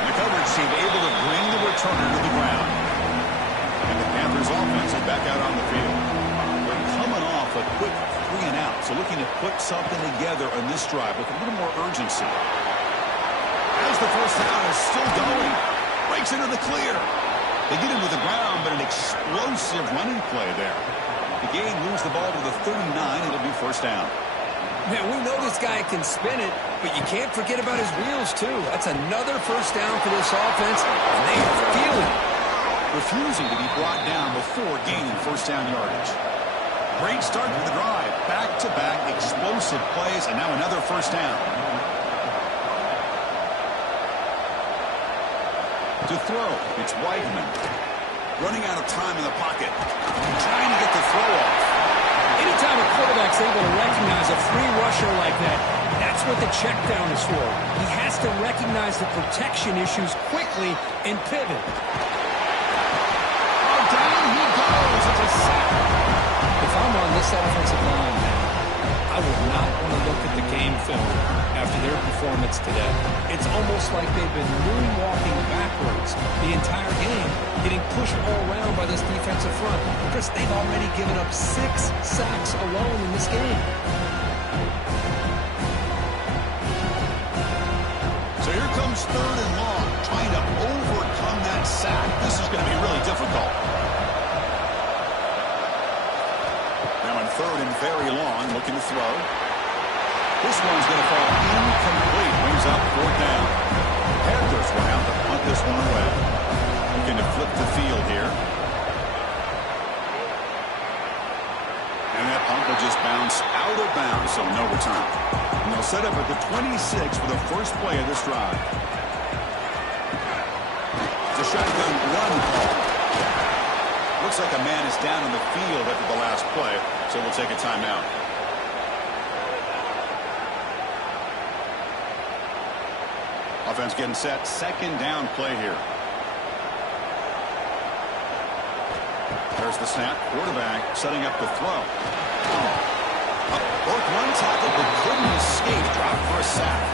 And the coverage team able to bring the returner to the ground. And the Panthers offense is back out on the field. They're coming off a quick 3 and out, so looking to put something together on this drive with a little more urgency. As the first down is still going. Breaks into the clear. They get him to the ground, but an explosive running play there. The game moves the ball to the 39. It'll be first down. Man, we know this guy can spin it, but you can't forget about his wheels, too. That's another first down for this offense, and they are feeling it. Refusing to be brought down before gaining first down yardage. Great start to the drive. Back-to-back explosive plays, and now another first down. To throw, it's Weidman. Running out of time in the pocket. Trying to get the throw off. Anytime a quarterback's able to recognize a free rusher like that, that's what the check down is for. He has to recognize the protection issues quickly and pivot. Oh, down he goes. It's a sack. If I'm on this offensive line, I would not want to look at the game film after their performance today. It's almost like they've been moonwalking backwards the entire game, getting pushed all around by this defensive front. Chris, they've already given up 6 sacks alone in this game. So here comes 3rd and long, trying to overcome that sack. This is going to be really difficult. Now in 3rd and very long, looking to throw. This one's going to fall incomplete. Brings up 4th down. Panthers will have to punt this one away. Looking to flip the field here. And that punt will just bounce out of bounds, so no return. And they'll set up at the 26 for the first play of this drive. It's a shotgun run call. Looks like a man is down in the field after the last play, so we'll take a timeout. Offense getting set. 2nd down play here. There's the snap. Quarterback setting up the throw. Broke one tackle but couldn't escape. Dropped for a sack.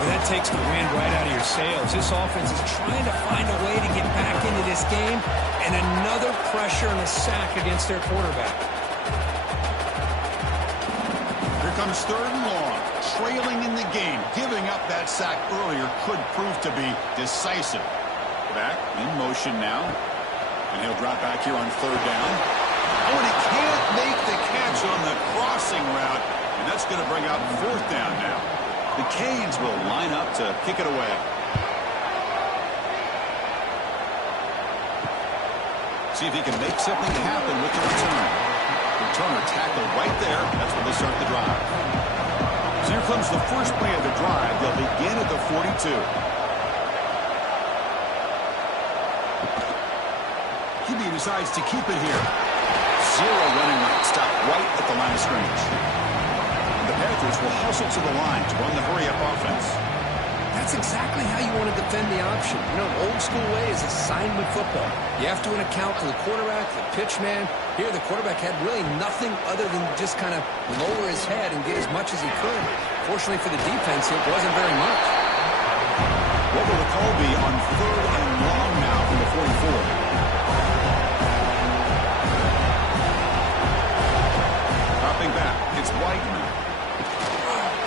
Well, that takes the wind right out of your sails. This offense is trying to find a way to get back into this game, and another pressure and a sack against their quarterback. Here comes 3rd and long. Trailing in the game. Giving up that sack earlier could prove to be decisive. Back in motion now. And he'll drop back here on 3rd down. Oh, and he can't make the catch on the crossing route. And that's going to bring up 4th down now. The Canes will line up to kick it away. See if he can make something happen with the return. Returner tackled right there. That's when they start the drive. So here comes the first play of the drive. They'll begin at the 42. QB decides to keep it here. 0 running right. Stop right at the line of scrimmage. The Panthers will hustle to the line to run the hurry-up offense. That's exactly how you want to defend the option. You know, old school way is assignment football. You have to account for the quarterback, the pitch man. Here, the quarterback had really nothing other than just kind of lower his head and get as much as he could. Fortunately for the defense, it wasn't very much. What will the call be on 3rd and long now from the 44? Dropping back, it's Weidman.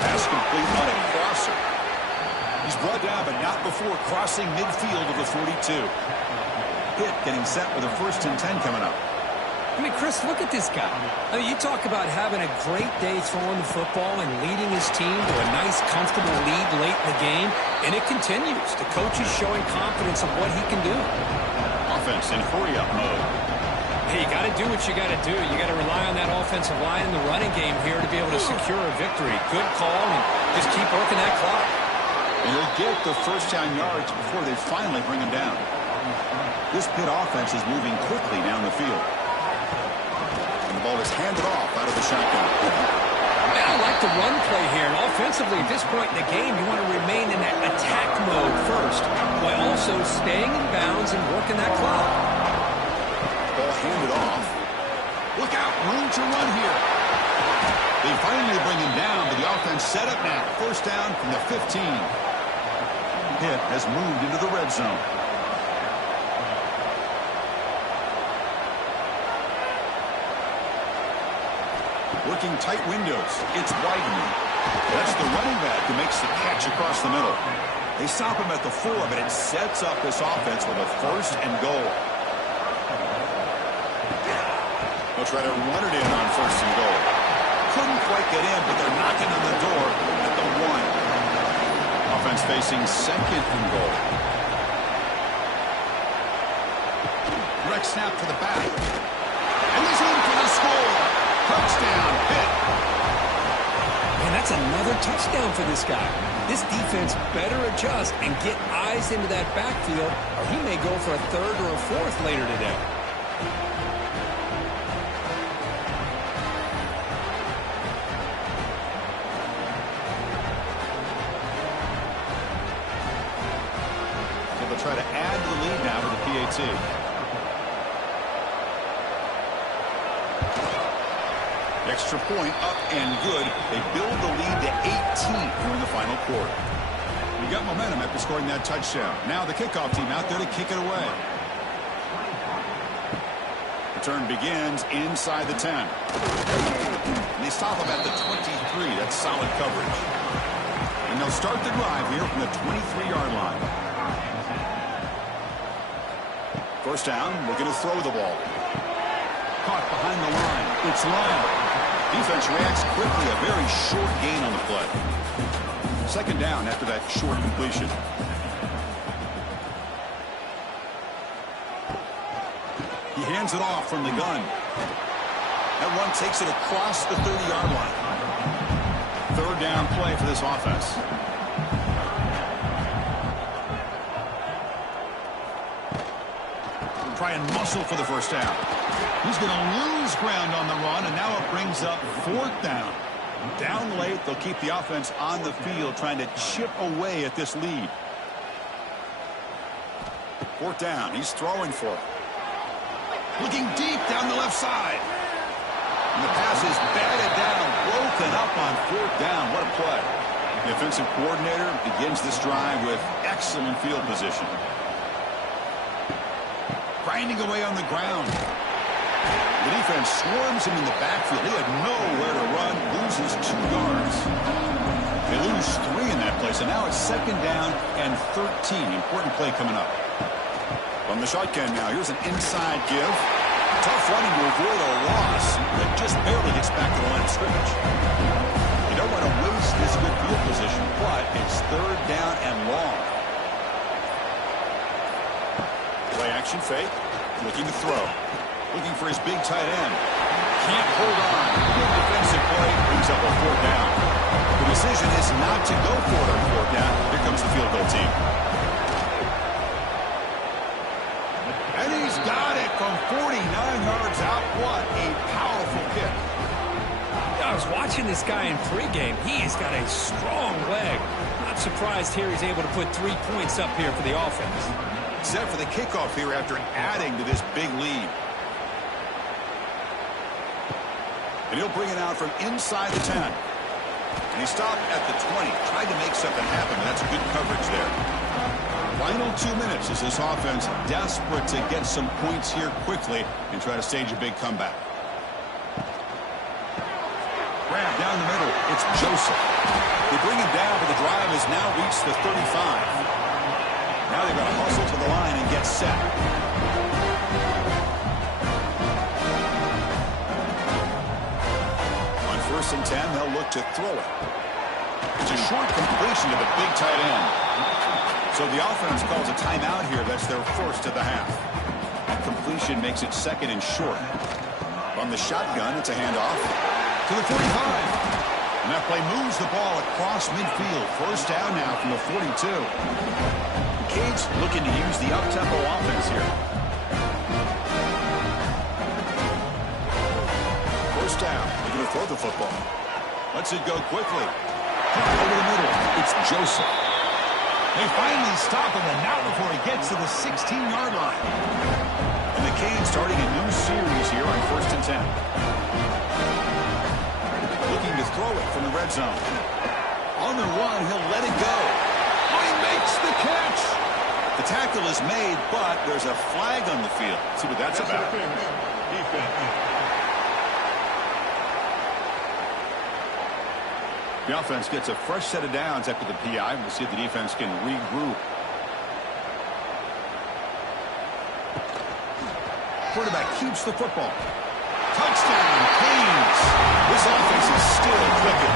Pass complete on a crosser. He's brought down, but not before crossing midfield of the 42. Pitt getting set with a 1st and 10 coming up. I mean, Chris, look at this guy. I mean, you talk about having a great day throwing the football and leading his team to a nice, comfortable lead late in the game, and it continues. The coach is showing confidence of what he can do. Offense in hurry-up mode. Hey, you got to do what you got to do. You got to rely on that offensive line and the running game here to be able to secure a victory. Good call, and just keep working that clock. And they'll get the first down yards before they finally bring him down. This Pitt offense is moving quickly down the field. And the ball is handed off out of the shotgun. Man, I like the run play here. And offensively, at this point in the game, you want to remain in that attack mode first, while also staying in bounds and working that clock. Ball handed off. Look out, room to run here. They finally bring him down, but the offense set up now. First down from the 15. Pitt has moved into the red zone. Working tight windows. It's Weidman. That's the running back who makes the catch across the middle. They stop him at the 4, but it sets up this offense with a 1st and goal. They'll try to run it in on 1st and goal. Couldn't quite get in, but they're knocking on the door at the 1. Offense facing 2nd and goal. Direct snap to the back. And he's in for the score. Touchdown, Pitt. And that's another touchdown for this guy. This defense better adjust and get eyes into that backfield, or he may go for a third or a fourth later today. So they'll try to add to the lead now with the PAT. Extra point up and good. They build the lead to 18 here in the final quarter. We got momentum after scoring that touchdown. Now the kickoff team out there to kick it away. Return begins inside the 10. And they stop him at the 23. That's solid coverage. And they'll start the drive here from the 23-yard line. First down, looking to throw the ball. Caught behind the line. It's Lamb. Defense reacts quickly. A very short gain on the play. Second down after that short completion. He hands it off from the gun. That one takes it across the 30-yard line. Third down play for this offense. Try and muscle for the first down. He's going to lose ground on the run, and now it brings up fourth down. Down late, they'll keep the offense on the field, trying to chip away at this lead. Fourth down, he's throwing for it. Looking deep down the left side. And the pass is batted down, broken up on fourth down. What a play. The offensive coordinator begins this drive with excellent field position. Grinding away on the ground. The defense swarms him in the backfield. He had nowhere to run, loses 2 yards. They lose 3 in that place, and now it's second down and 13. Important play coming up. From the shotgun now, here's an inside give. Tough running to avoid a loss, but just barely gets back to the line of scrimmage. You don't want to waste this good field position, but it's third down and long. Play action fake, looking to throw. Looking for his big tight end. Can't hold on. Good defensive play. Brings up a fourth down. The decision is not to go for it on fourth down. Here comes the field goal team. And he's got it from 49 yards out. What a powerful kick. I was watching this guy in pregame. He has got a strong leg. Not surprised here he's able to put 3 points up here for the offense. Set for the kickoff here after adding to this big lead. And he'll bring it out from inside the 10. And he stopped at the 20. Tried to make something happen, but that's good coverage there. Final 2 minutes as this offense desperate to get some points here quickly and try to stage a big comeback. Grab down the middle. It's Joseph. They bring him down, but the drive has now reached the 35. Now they've got to hustle to the line and get set. On 1st and 10, they'll look to throw it. It's a short completion to the big tight end. So the offense calls a timeout here. That's their first of the half. That completion makes it second and short. On the shotgun, it's a handoff to the 45. And that play moves the ball across midfield. First down now from the 42. Cade's looking to use the up-tempo offense here. First down. They're going to throw the football. Lets it go quickly. Over the middle. It's Joseph. They finally stop him, and not before he gets to the 16-yard line. And the Canes starting a new series here on 1st and 10. Looking to throw it from the red zone. On the run, he'll let it go. Oh, he makes the catch. The tackle is made, but there's a flag on the field. Let's see what that's about. The offense gets a fresh set of downs after the PI. We'll see if the defense can regroup. Quarterback keeps the football. Touchdown, Canes. This offense is still clicking.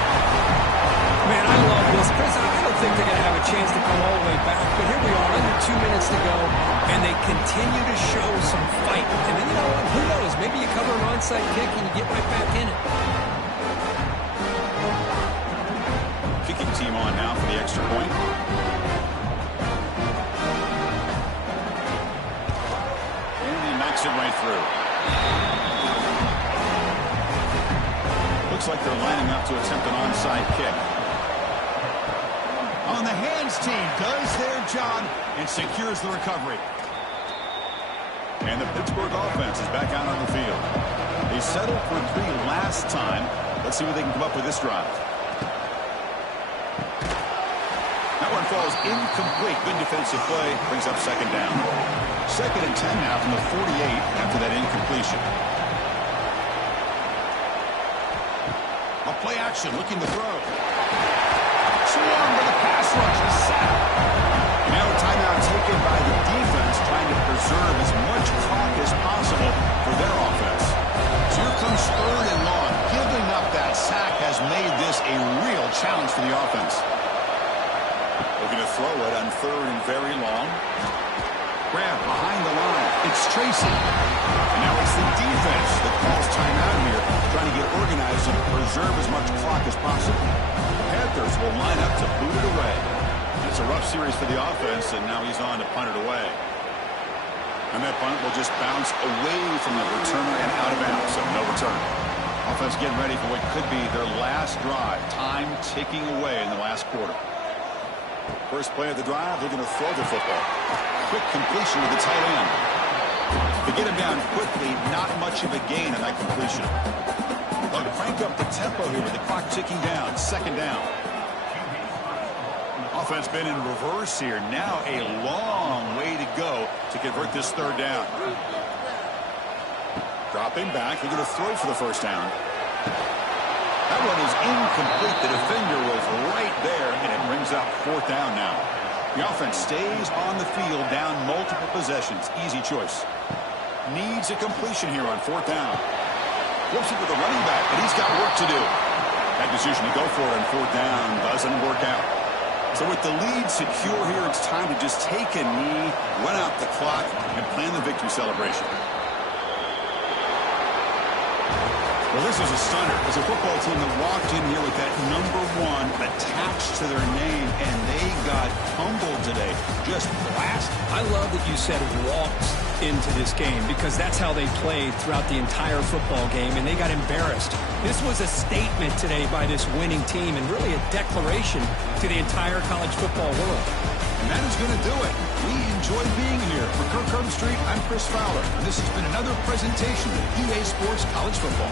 Man, I love this. Chris, I don't think they're going to have a chance to come all the way back, but here we are, under 2 minutes to go, and they continue to show some fight. And then, you know what, who knows, maybe you cover an onside kick and you get right back in it. Kicking team on now for the extra point. And he knocks it right through. Looks like they're lining up to attempt an onside kick. On the hands team does their job and secures the recovery. And the Pittsburgh offense is back out on the field. They settled for 3 last time. Let's see what they can come up with this drive. That one falls incomplete. Good defensive play. Brings up second down. 2nd and 10 now from the 48 after that incompletion. A play action looking to throw. Swarm with a pass rush. A sack. Now a timeout taken by the defense, trying to preserve as much clock as possible for their offense. So here comes 3rd and long. Giving up that sack has made this a real challenge for the offense. Looking to throw it on 3rd and very long. Grab behind the line. It's Tracy. And now it's the defense that calls timeout here, trying to get organized and preserve as much clock as possible. The Panthers will line up to boot it away. It's a rough series for the offense, and now he's on to punt it away. And that punt will just bounce away from the returner and out of bounds, so no return. Offense getting ready for what could be their last drive. Time ticking away in the last quarter. First play of the drive, they're going to throw the football. Quick completion to the tight end. To get him down quickly, not much of a gain on that completion. They'll crank up the tempo here with the clock ticking down. 2nd down. Offense been in reverse here. Now a long way to go to convert this 3rd down. Dropping back. They're going to throw for the 1st down. That one is incomplete. The defender was right there, and it brings up 4th down now. The offense stays on the field, down multiple possessions. Easy choice. Needs a completion here on 4th down. Flips it to the running back, but he's got work to do. That decision to go for it on 4th down doesn't work out. So with the lead secure here, it's time to just take a knee, run out the clock, and plan the victory celebration. Well, this is a stunner. It's a football team that walked in here with that #1 attached to their name, and they got humbled today. Just blasted. I love that you said walked into this game, because that's how they played throughout the entire football game, and they got embarrassed. This was a statement today by this winning team, and really a declaration to the entire college football world. And that is going to do it. We enjoyed being here. For Kirk Herbstreit, I'm Chris Fowler, and this has been another presentation of EA Sports College Football.